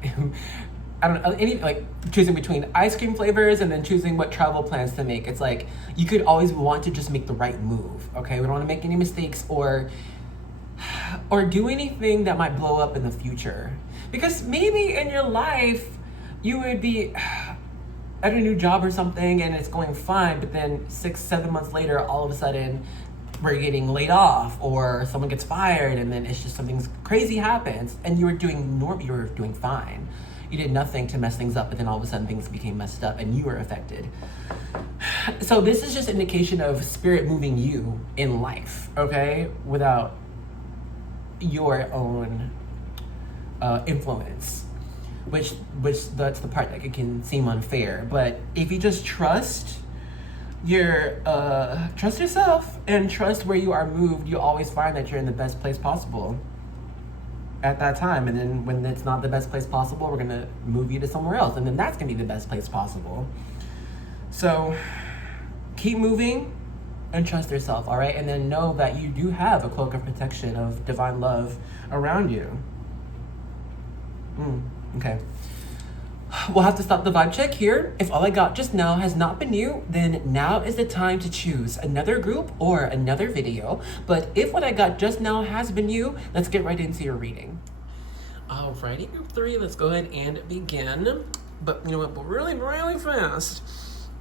I don't know, like choosing between ice cream flavors and then choosing what travel plans to make. It's like, you could always want to just make the right move, okay? We don't wanna make any mistakes or do anything that might blow up in the future. Because maybe in your life, you would be at a new job or something and it's going fine, but then 6-7 months later, all of a sudden, we're getting laid off or someone gets fired and then it's just something crazy happens and you were doing fine. You did nothing to mess things up, but then all of a sudden things became messed up and you were affected. So this is just an indication of spirit moving you in life, okay? Without your own influence. Which that's the part that it can seem unfair. But if you just trust yourself and trust where you are moved, you always find that you're in the best place possible at that time. And then when it's not the best place possible, we're gonna move you to somewhere else, and then that's gonna be the best place possible. So keep moving and trust yourself, all right? And then know that you do have a cloak of protection of divine love around you. Okay. We'll have to stop the vibe check here. If all I got just now has not been you, then now is the time to choose another group or another video. But if what I got just now has been you, let's get right into your reading. Alrighty, group 3, let's go ahead and begin. But you know what, but really, really fast.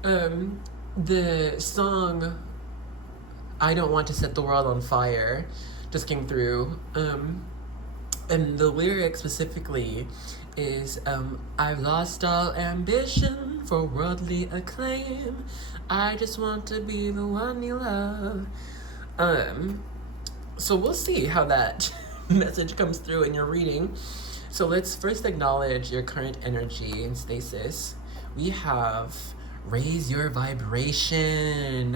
The song, I Don't Want to Set the World on Fire, just came through. And the lyric specifically is, I've lost all ambition for worldly acclaim. I just want to be the one you love. So we'll see how that message comes through in your reading. So let's first acknowledge your current energy in stasis. We have raise your vibration.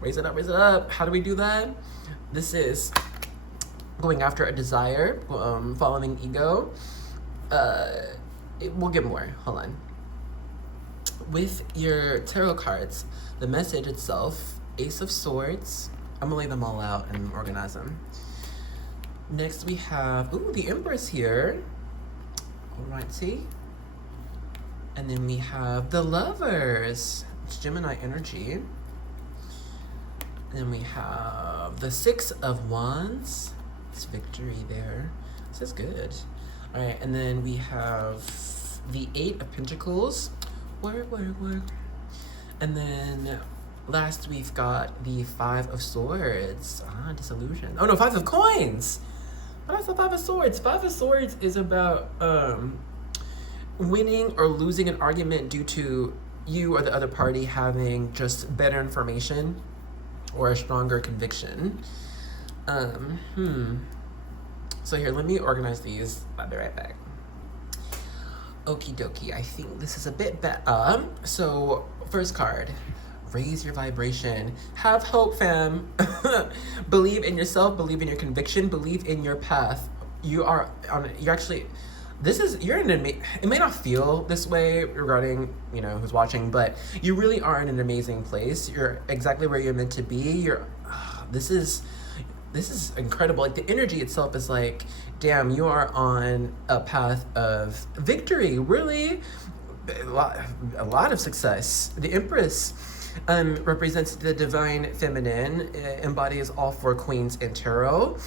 Raise it up, raise it up. How do we do that? This is going after a desire, following ego. We'll get more, hold on. With your tarot cards, the message itself, Ace of Swords. I'm gonna lay them all out and organize them. Next we have, the Empress here. Alrighty. And then we have the Lovers. It's Gemini energy. And then we have the Six of Wands. It's victory there. This is good. All right, and then we have the Eight of Pentacles. Work. And then last we've got the Five of Swords. Disillusion. Oh no, Five of Coins. But that's the Five of Swords. Five of Swords is about winning or losing an argument due to you or the other party having just better information or a stronger conviction. So here, let me organize these. I'll be right back. Okie dokie, I think this is a bit better. So, first card, raise your vibration. Have hope, fam. Believe in yourself, believe in your conviction, believe in your path. You're actually, it may not feel this way regarding, who's watching, but you really are in an amazing place. You're exactly where you're meant to be. This is incredible. Like, the energy itself is like, damn, you are on a path of victory, really. A lot of success. The Empress represents the divine feminine, embodies all four queens in tarot.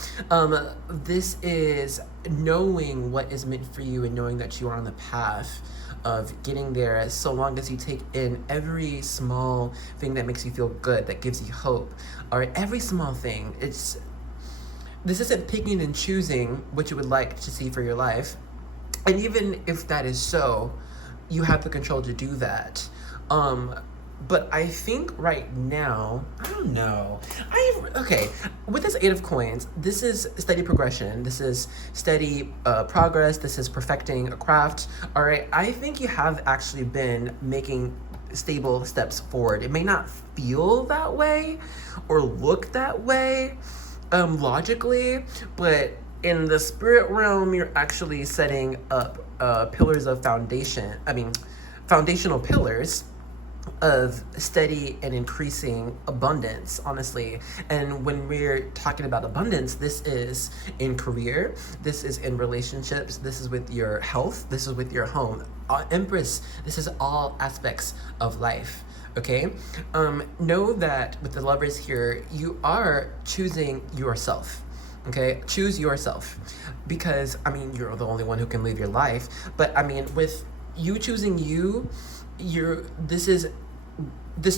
This is knowing what is meant for you and knowing that you are on the path of getting there, so long as you take in every small thing that makes you feel good, that gives you hope, or every small thing. This isn't picking and choosing what you would like to see for your life. And even if that is so, you have the control to do that. But I think right now, I don't know. Okay, with this Eight of Coins, this is steady progression. This is steady progress. This is perfecting a craft. All right, I think you have actually been making stable steps forward. It may not feel that way or look that way logically, but in the spirit realm, you're actually setting up pillars of foundational pillars of steady and increasing abundance, honestly. And when we're talking about abundance, this is in career, this is in relationships, this is with your health, this is with your home. Empress, this is all aspects of life. Okay, know that with the Lovers here, you are choosing yourself. Okay, choose yourself, because I mean, you're the only one who can live your life. But I mean, with you choosing you, this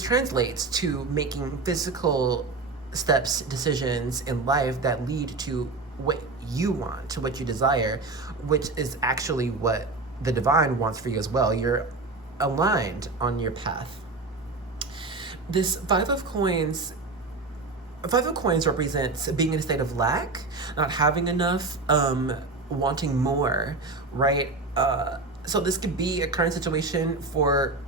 translates to making physical steps, decisions in life that lead to what you want, to what you desire, which is actually what the divine wants for you as well. You're aligned on your path. This Five of Coins represents being in a state of lack, not having enough, wanting more, right? So this could be a current situation for,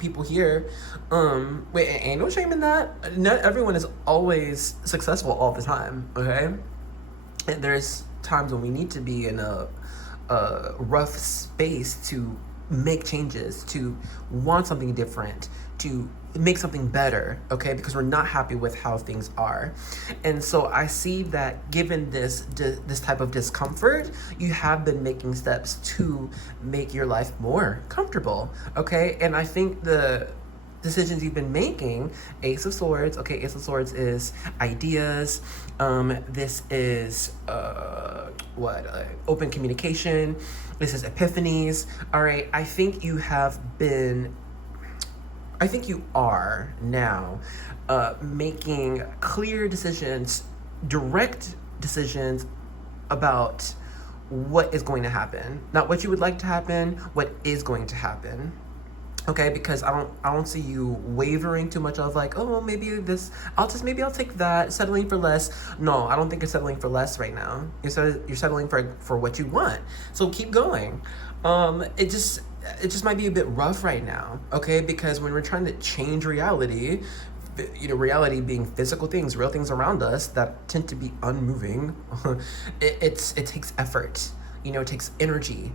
people here. Ain't no shame in that. Not everyone is always successful all the time, okay? And there's times when we need to be in a rough space to make changes, to want something different, to make something better, okay? Because we're not happy with how things are. And so I see that given this type of discomfort, you have been making steps to make your life more comfortable, okay? And I think the decisions you've been making, Ace of Swords, okay, Ace of Swords is ideas, this is open communication, this is epiphanies. All right, I think you are now making clear decisions, direct decisions about what is going to happen. Not what you would like to happen, what is going to happen. Okay, because I don't see you wavering too much of like, oh, maybe I'll take that, settling for less. No, I don't think you're settling for less right now. You're settling for what you want. So keep going. It just might be a bit rough right now, okay? Because when we're trying to change reality, reality being physical things, real things around us that tend to be unmoving, it takes effort, it takes energy.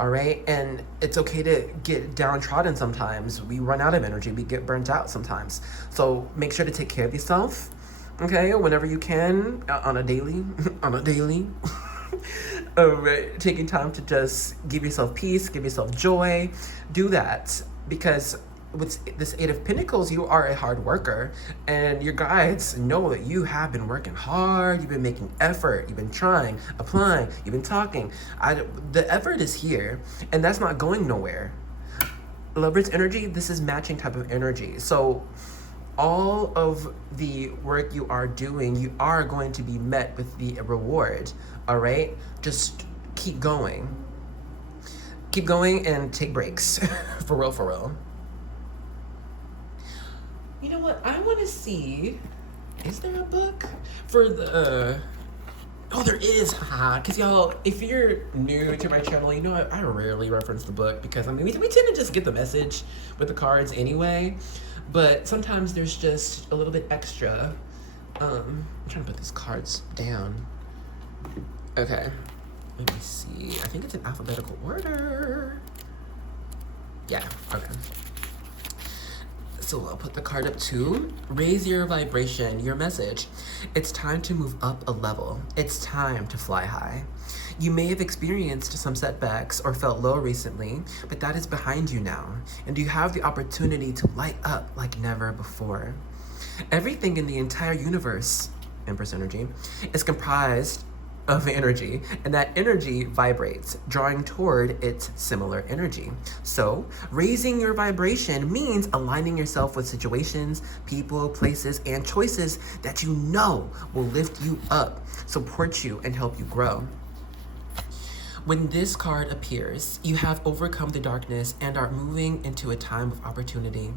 All right, and it's okay to get downtrodden sometimes. We run out of energy, we get burnt out sometimes. So make sure to take care of yourself, okay, whenever you can, on a daily. Taking time to just give yourself peace, give yourself joy. Do that, because with this Eight of Pentacles, you are a hard worker, and your guides know that you have been working hard, you've been making effort, you've been trying, applying, you've been talking. The effort is here, and that's not going nowhere. Lovers energy, this is matching type of energy. So all of the work you are doing, you are going to be met with the reward, all right? Just keep going. Keep going and take breaks, for real. You know what? I want to see. Is there a book for the? Oh, there is. Because y'all, if you're new to my channel, you know I rarely reference the book because we tend to just get the message with the cards anyway. But sometimes there's just a little bit extra. I'm trying to put these cards down. Okay. Let me see. I think it's in alphabetical order. Yeah. Okay. So I'll put the card up too. Raise your vibration, your message. It's time to move up a level. It's time to fly high. You may have experienced some setbacks or felt low recently, but that is behind you now, and you have the opportunity to light up like never before. Everything in the entire universe, Empress energy, is comprised of energy, and that energy vibrates, drawing toward its similar energy. So, raising your vibration means aligning yourself with situations, people, places, and choices that you know will lift you up, support you, and help you grow. When this card appears, you have overcome the darkness and are moving into a time of opportunity.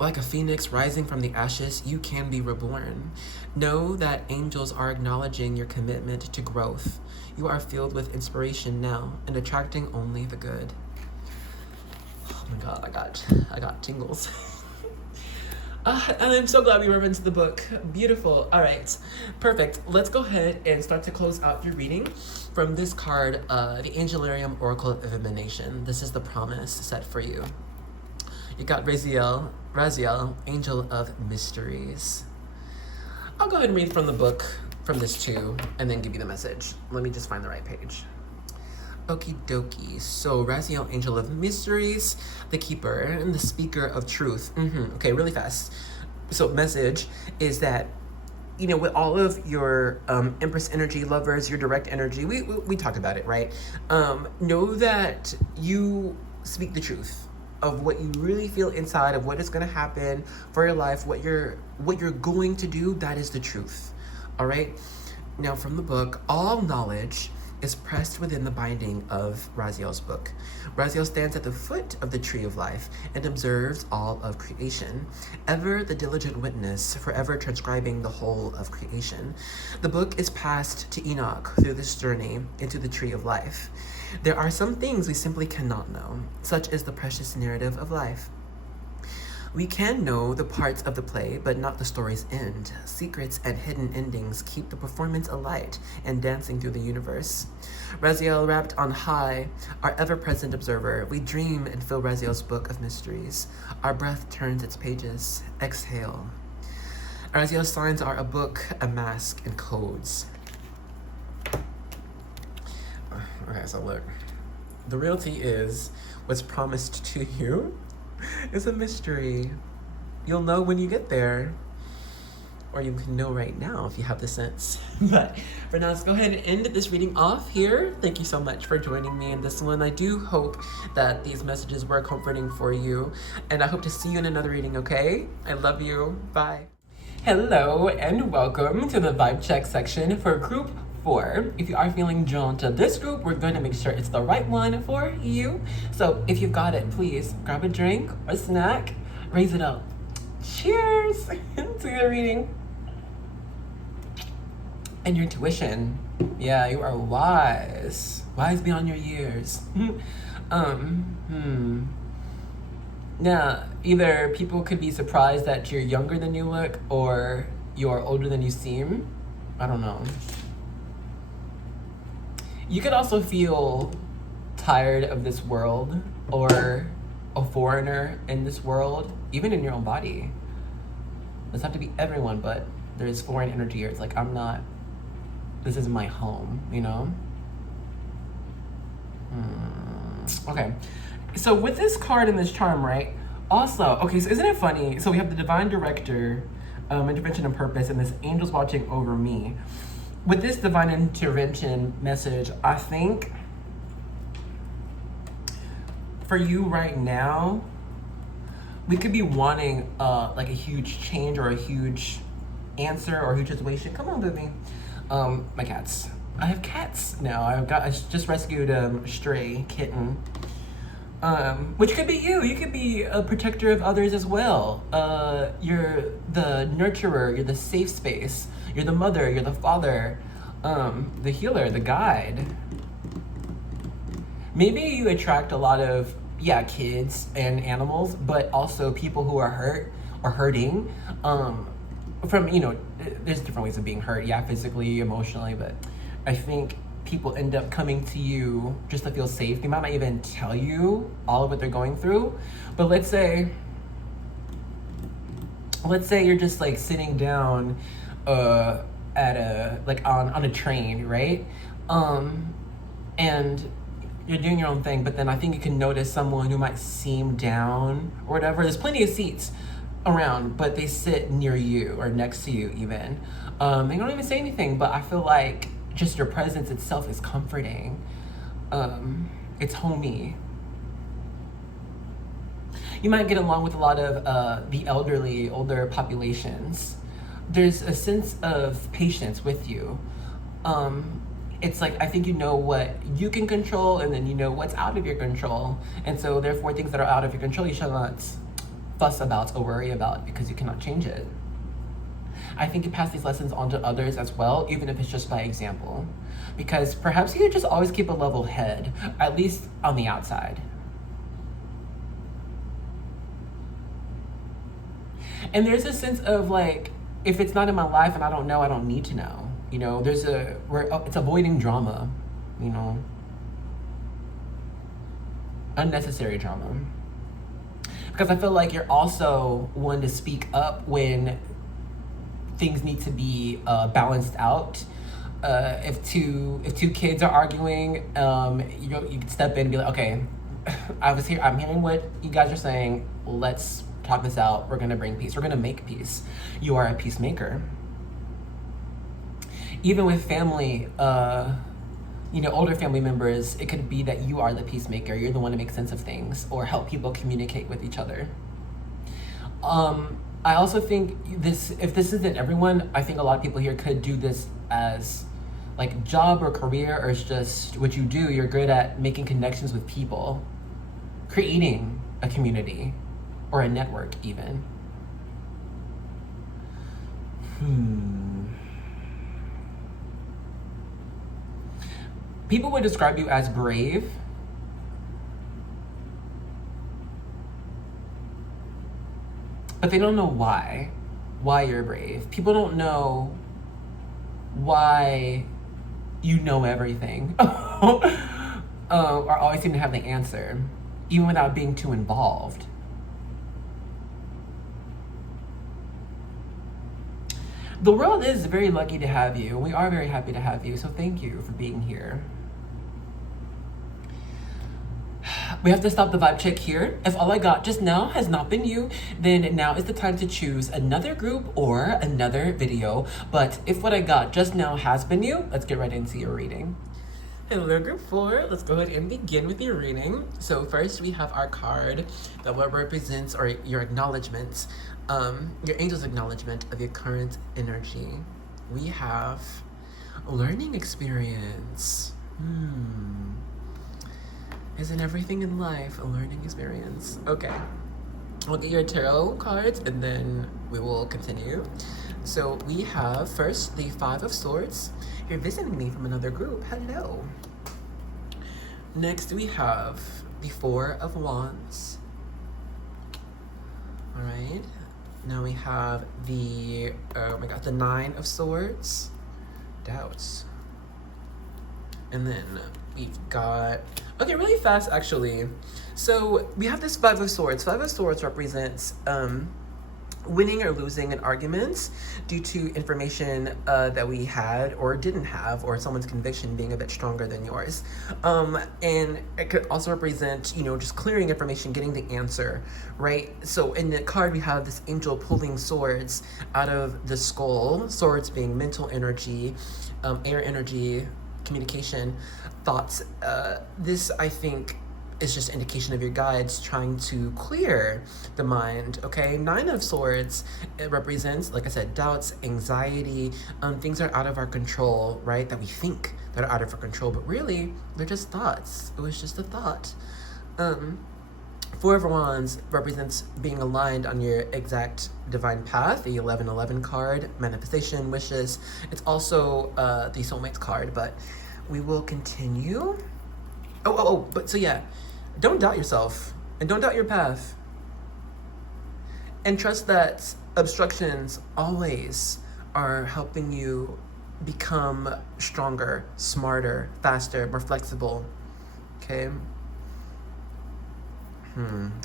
Like a phoenix rising from the ashes, you can be reborn. Know that angels are acknowledging your commitment to growth. You are filled with inspiration now and attracting only the good. Oh my god, I got tingles. And I'm so glad we were into the book. Beautiful. All right, perfect. Let's go ahead and start to close out your reading from this card, the Angelarium Oracle of Divination. This is the promise set for you. You got Raziel, Angel of Mysteries. I'll go ahead and read from the book, from this too, and then give you the message. Let me just find the right page. Okie dokie. So, Raziel, Angel of Mysteries, the Keeper, and the Speaker of Truth. Okay, really fast. So, message is that, you know, with all of your Empress energy lovers, your direct energy, we talked about it, right? Know that you speak the truth of what you really feel inside, of what is going to happen for your life, what you're going to do. That is the truth. All right. Now, from the book, all knowledge is pressed within the binding of Raziel's book. Raziel stands at the foot of the tree of life and observes all of creation, ever the diligent witness, forever transcribing the whole of creation. The book is passed to Enoch through this journey into the tree of life. There are some things we simply cannot know, such as the precious narrative of life. We can know the parts of the play, but not the story's end. Secrets and hidden endings keep the performance alight and dancing through the universe. Raziel, wrapped on high, our ever-present observer, we dream and fill Raziel's book of mysteries. Our breath turns its pages. Exhale. Raziel's signs are a book, a mask, and codes. Okay, so look. The reality is what's promised to you is a mystery. You'll know when you get there. Or you can know right now if you have the sense. But for now, let's go ahead and end this reading off here. Thank you so much for joining me in this one. I do hope that these messages were comforting for you. And I hope to see you in another reading, okay? I love you. Bye. Hello and welcome to the vibe check section for group 4. If you are feeling drawn to this group, we're going to make sure it's the right one for you. So if you've got it, please grab a drink or snack, raise it up. Cheers to the reading. And your intuition. Yeah, you are wise. Wise beyond your years. Now, either people could be surprised that you're younger than you look or you're older than you seem. I don't know. You could also feel tired of this world or a foreigner in this world, even in your own body. It doesn't have to be everyone, but there's foreign energy here. It's like, I'm not, this is my home, you know? Okay. So with this card and this charm, right? Also, okay, so isn't it funny? So we have the Divine Director, Intervention and Purpose, and this Angels Watching Over Me. With this divine intervention message, I think for you right now, we could be wanting like a huge change or a huge answer or a huge situation. Come on, baby. My cats. I have cats now. I just rescued a stray kitten. Which could be you. You could be a protector of others as well. You're the nurturer, you're the safe space. You're the mother, you're the father, the healer, the guide. Maybe you attract a lot of, kids and animals, but also people who are hurt or hurting. From, there's different ways of being hurt, physically, emotionally, but I think people end up coming to you just to feel safe. They might not even tell you all of what they're going through, but let's say you're just like sitting down at a on a train, right? And you're doing your own thing, but then I think you can notice someone who might seem down or whatever. There's plenty of seats around, but they sit near you or next to you even. They don't even say anything, but I feel like just your presence itself is comforting. It's homey. You might get along with a lot of the elderly, older populations. There's a sense of patience with you. It's like, I think you know what you can control, and then you know what's out of your control. And so therefore things that are out of your control, you shall not fuss about or worry about because you cannot change it. I think you pass these lessons on to others as well, even if it's just by example. Because perhaps you could just always keep a level head, at least on the outside. And there's a sense of like, if it's not in my life and I don't know, I don't need to know. You know, it's avoiding drama, you know, unnecessary drama. Because I feel like you're also one to speak up when things need to be balanced out. If two kids are arguing, you can step in and be like, okay, I'm hearing what you guys are saying. Let's talk this out. We're gonna bring peace. We're gonna make peace. You are a peacemaker. Even with family, older family members, it could be that you are the peacemaker. You're the one to make sense of things or help people communicate with each other. I also think if this isn't everyone, I think a lot of people here could do this as like job or career, or it's just what you do. You're good at making connections with people, creating a community or a network even. People would describe you as brave. But they don't know why you're brave. People don't know why you know everything. Or always seem to have the answer, even without being too involved. The world is very lucky to have you. We are very happy to have you, so thank you for being here. We have to stop the vibe check here. If all I got just now has not been you, then now is the time to choose another group or another video. But if what I got just now has been you, let's get right into your reading. Hello, group 4. Let's go ahead and begin with your reading. So first we have our card that will represent or your acknowledgement, your angel's acknowledgement of your current energy. We have learning experience. Isn't everything in life a learning experience? Okay, I'll get your tarot cards and then we will continue. So we have first the 5 of Swords. You're visiting me from another group. Hello. Next we have the 4 of Wands. All right. Now we have the the 9 of Swords. Doubts. And then we've got, okay, really fast actually. So we have this 5 of Swords. 5 of Swords represents winning or losing an argument due to information that we had or didn't have, or someone's conviction being a bit stronger than yours. And it could also represent, just clearing information, getting the answer, right? So in the card, we have this angel pulling swords out of the skull, swords being mental energy, air energy, communication, thoughts. This, I think, is just indication of your guides trying to clear the mind, okay? 9 of Swords, it represents, like I said, doubts, anxiety, things are out of our control, right? That we think that are out of our control, but really, they're just thoughts. It was just a thought. 4 of Wands represents being aligned on your exact divine path, the 1111 card, manifestation, wishes. It's also the soulmates card, but we will continue. But so yeah, don't doubt yourself and don't doubt your path. And trust that obstructions always are helping you become stronger, smarter, faster, more flexible. Okay?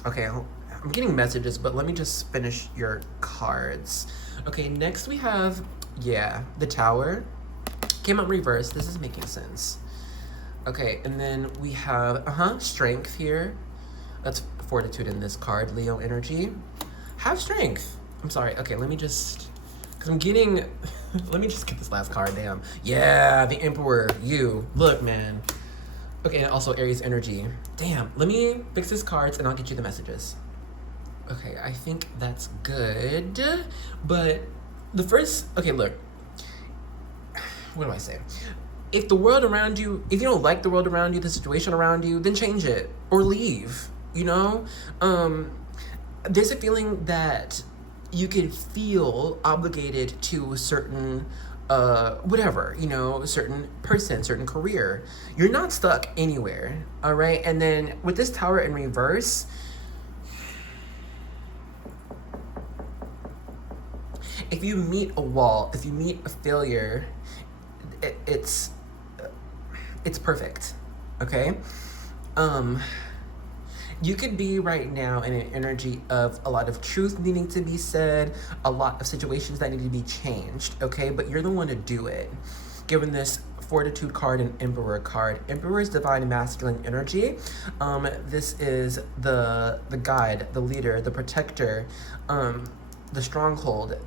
Okay, I'm getting messages, but let me just finish your cards. Okay, next we have, the Tower. Came out reversed. This is making sense. Okay, and then we have, strength here. That's fortitude in this card, Leo energy. Have strength. I'm sorry. Okay, let me just, because I'm getting, let me just get this last card, damn. Yeah, the Emperor, you. Look, man. Okay, and also Aries energy. Damn, let me fix these cards and I'll get you the messages. Okay, I think that's good. But the first, okay, look. What do I say? If the world around you, if you don't like the world around you, the situation around you, then change it or leave, there's a feeling that you can feel obligated to a certain whatever, you know, certain person, certain career. You're not stuck anywhere, all right? And then with this Tower in reverse, if you meet a wall, if you meet a failure, it's perfect, okay? You could be right now in an energy of a lot of truth needing to be said, a lot of situations that need to be changed, okay? But you're the one to do it. Given this Fortitude card and Emperor card. Emperor is divine masculine energy. This is the guide, the leader, the protector, the stronghold,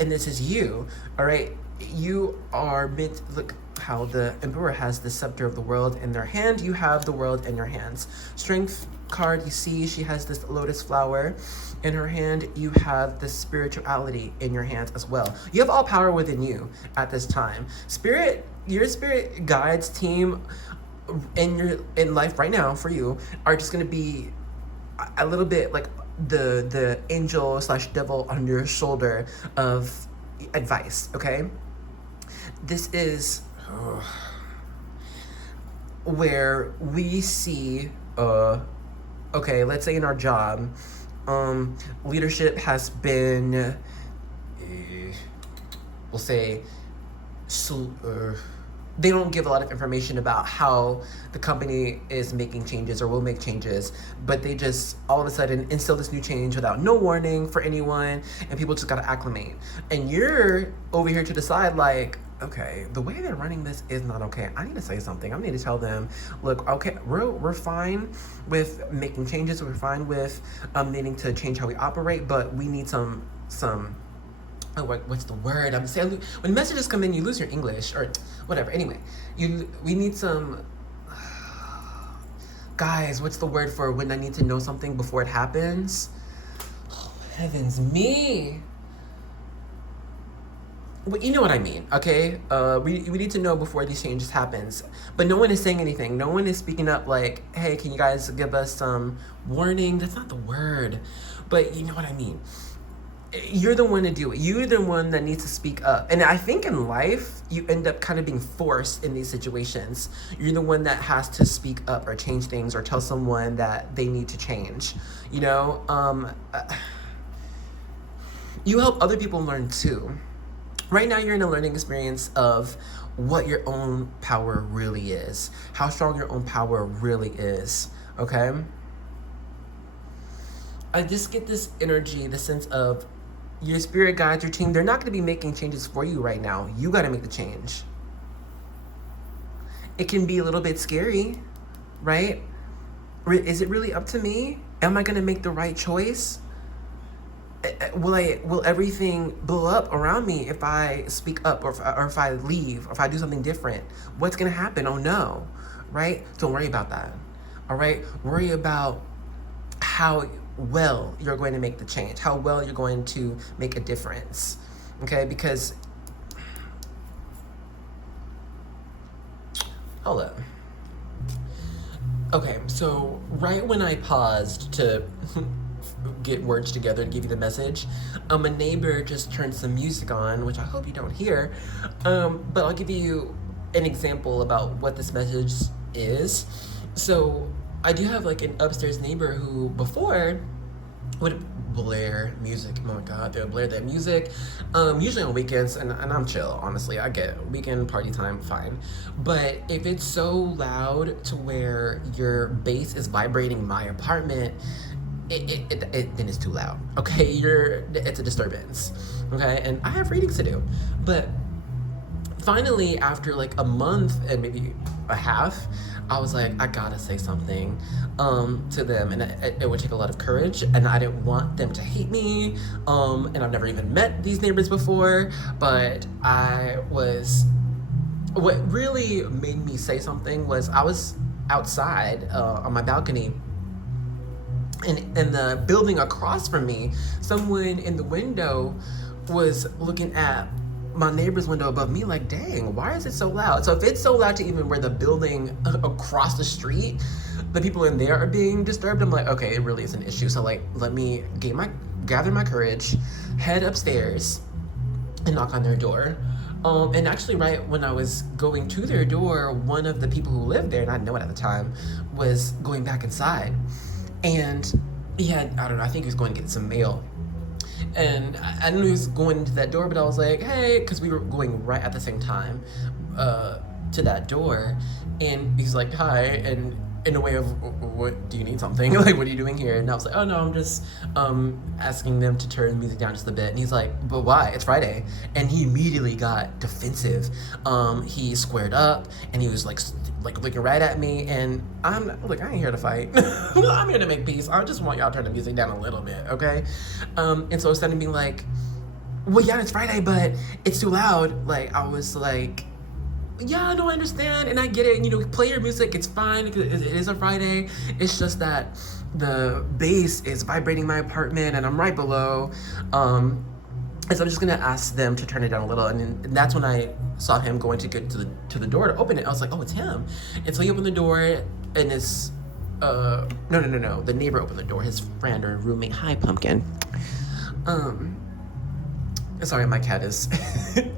and this is you, all right? You are meant, look how the Emperor has the scepter of the world in their hand. You have the world in your hands. Strength card, you see she has this lotus flower in her hand. You have the spirituality in your hands as well. You have all power within you at this time. Spirit, your spirit guides team in life right now for you are just going to be a little bit like the angel slash devil on your shoulder of advice, okay? This is where we see, okay, let's say in our job, leadership has been, we'll say, they don't give a lot of information about how the company is making changes or will make changes, but they just all of a sudden instill this new change without no warning for anyone, and people just gotta acclimate. And you're over here to decide like, okay, the way they're running this is not okay. I need to say something. I need to tell them, look, okay, we're fine with making changes. We're fine with needing to change how we operate, but we need some what's the word? I'm saying when messages come in, you lose your English or whatever. Anyway, we need some guys. What's the word for when I need to know something before it happens? Oh, heavens me! Well, you know what I mean, okay? We need to know before these changes happens, but no one is saying anything. No one is speaking up like, hey, can you guys give us some warning? That's not the word, but you know what I mean. You're the one to do it. You're the one that needs to speak up. And I think in life, you end up kind of being forced in these situations. You're the one that has to speak up or change things or tell someone that they need to change. You know, you help other people learn too. Right now, you're in a learning experience of what your own power really is, how strong your own power really is, okay? I just get this energy, the sense of your spirit guides, your team, they're not going to be making changes for you right now. You got to make the change. It can be a little bit scary, right? Is it really up to me? Am I going to make the right choice? Will everything blow up around me if I speak up or if I leave or if I do something different? What's going to happen? Oh no, right? Don't worry about that, all right? Worry about how well you're going to make the change, how well you're going to make a difference, okay? Because, hold up. Okay, so right when I paused to get words together to give you the message, a neighbor just turned some music on, which I hope you don't hear, but I'll give you an example about what this message is. So I do have like an upstairs neighbor who before would blare music. Oh my god, they would blare that music, usually on weekends, and I'm chill, honestly. I get weekend party time, fine. But if it's so loud to where your bass is vibrating my apartment, it then it's too loud, okay? It's a disturbance, okay? And I have readings to do. But finally, after like a month and maybe a half, I was like, I gotta say something to them, and it would take a lot of courage, and I didn't want them to hate me, and I've never even met these neighbors before, but what really made me say something was I was outside on my balcony, and in the building across from me, someone in the window was looking at my neighbor's window above me, like, dang, why is it so loud? So if it's so loud to even where the building across the street, the people in there are being disturbed, I'm like, okay, it really is an issue. So like, let me gather my courage, head upstairs, and knock on their door. And actually, right when I was going to their door, one of the people who lived there, and I didn't know it at the time, was going back inside. And he had, I don't know, I think he was going to get some mail. And I knew he was going to that door, but I was like, hey, because we were going right at the same time to that door. And he's like, hi, and in a way of, what, do you need something? Like, what are you doing here? And I was like, oh no, I'm just asking them to turn the music down just a bit. And he's like, but why? It's Friday. And he immediately got defensive. He squared up, and he was like looking right at me. And I'm like, I ain't here to fight. I'm here to make peace. I just want y'all to turn the music down a little bit, okay? And so instead of being like, well, yeah, it's Friday, but it's too loud. Like, I was like, yeah, no, I understand, and I get it. You know, play your music, it's fine. It is a Friday. It's just that the bass is vibrating my apartment, and I'm right below. And so I'm just gonna ask them to turn it down a little, and that's when I saw him going to get to the door to open it. I was like, oh, it's him. And so he opened the door, and his no, the neighbor opened the door. His friend or roommate. Hi, Pumpkin. Sorry, my cat is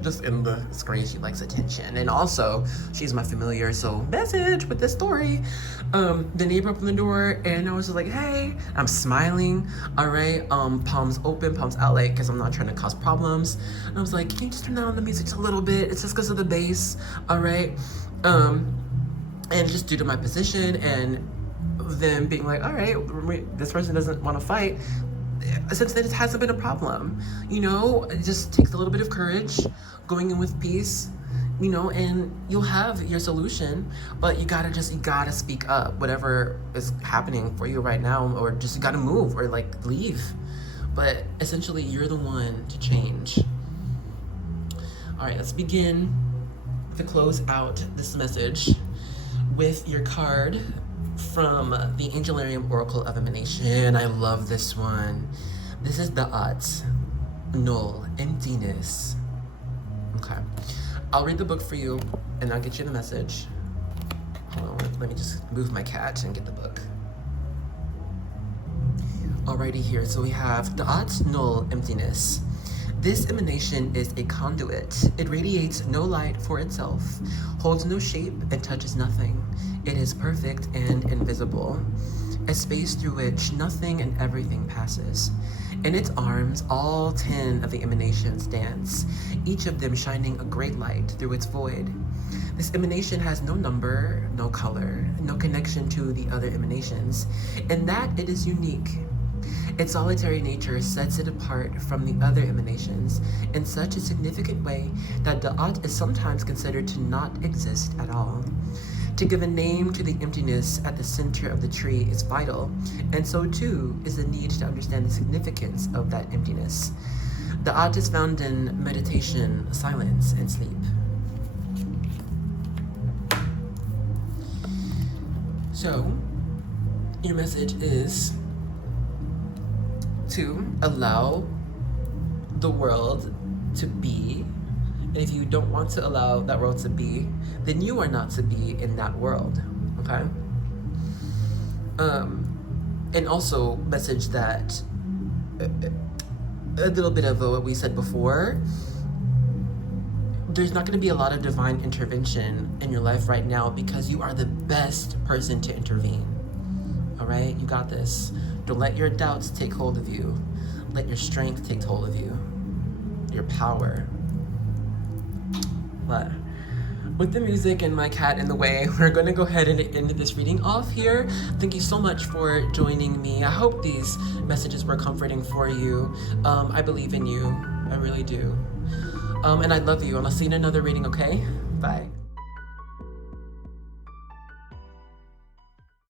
just in the screen. She likes attention. And also, she's my familiar, so message with this story. The neighbor opened the door, and I was just like, hey. I'm smiling, all right? Palms open, palms out, like, because I'm not trying to cause problems. And I was like, can you just turn down the music just a little bit? It's just because of the bass, all right? And just due to my position and them being like, all right, this person doesn't want to fight, since then it hasn't been a problem, you know. It just takes a little bit of courage, going in with peace, you know, and you'll have your solution. But you gotta speak up, whatever is happening for you right now, or just you gotta move or like leave. But essentially, you're the one to change. All right, let's begin to close out this message with your card from the Angelarium Oracle of Emanation. I love this one. This is the odds. Null. Emptiness. Okay. I'll read the book for you, and I'll get you the message. Hold on, let me just move my cat and get the book. Alrighty, here. So we have the odds, null, emptiness. This emanation is a conduit. It radiates no light for itself, holds no shape, and touches nothing. It is perfect and invisible, a space through which nothing and everything passes. In its arms, all 10 of the emanations dance, each of them shining a great light through its void. This emanation has no number, no color, no connection to the other emanations, in that it is unique. Its solitary nature sets it apart from the other emanations in such a significant way that the Da'at is sometimes considered to not exist at all. To give a name to the emptiness at the center of the tree is vital, and so too is the need to understand the significance of that emptiness. The Da'at is found in meditation, silence, and sleep. So, your message is to allow the world to be, and if you don't want to allow that world to be, then you are not to be in that world, okay? And also message that a little bit of what we said before, there's not going to be a lot of divine intervention in your life right now because you are the best person to intervene. All right, you got this. Don't let your doubts take hold of you. Let your strength take hold of you. Your power. But with the music and my cat in the way, we're going to go ahead and end this reading off here. Thank you so much for joining me. I hope these messages were comforting for you. I believe in you. I really do. And I love you. And I'll see you in another reading, okay? Bye.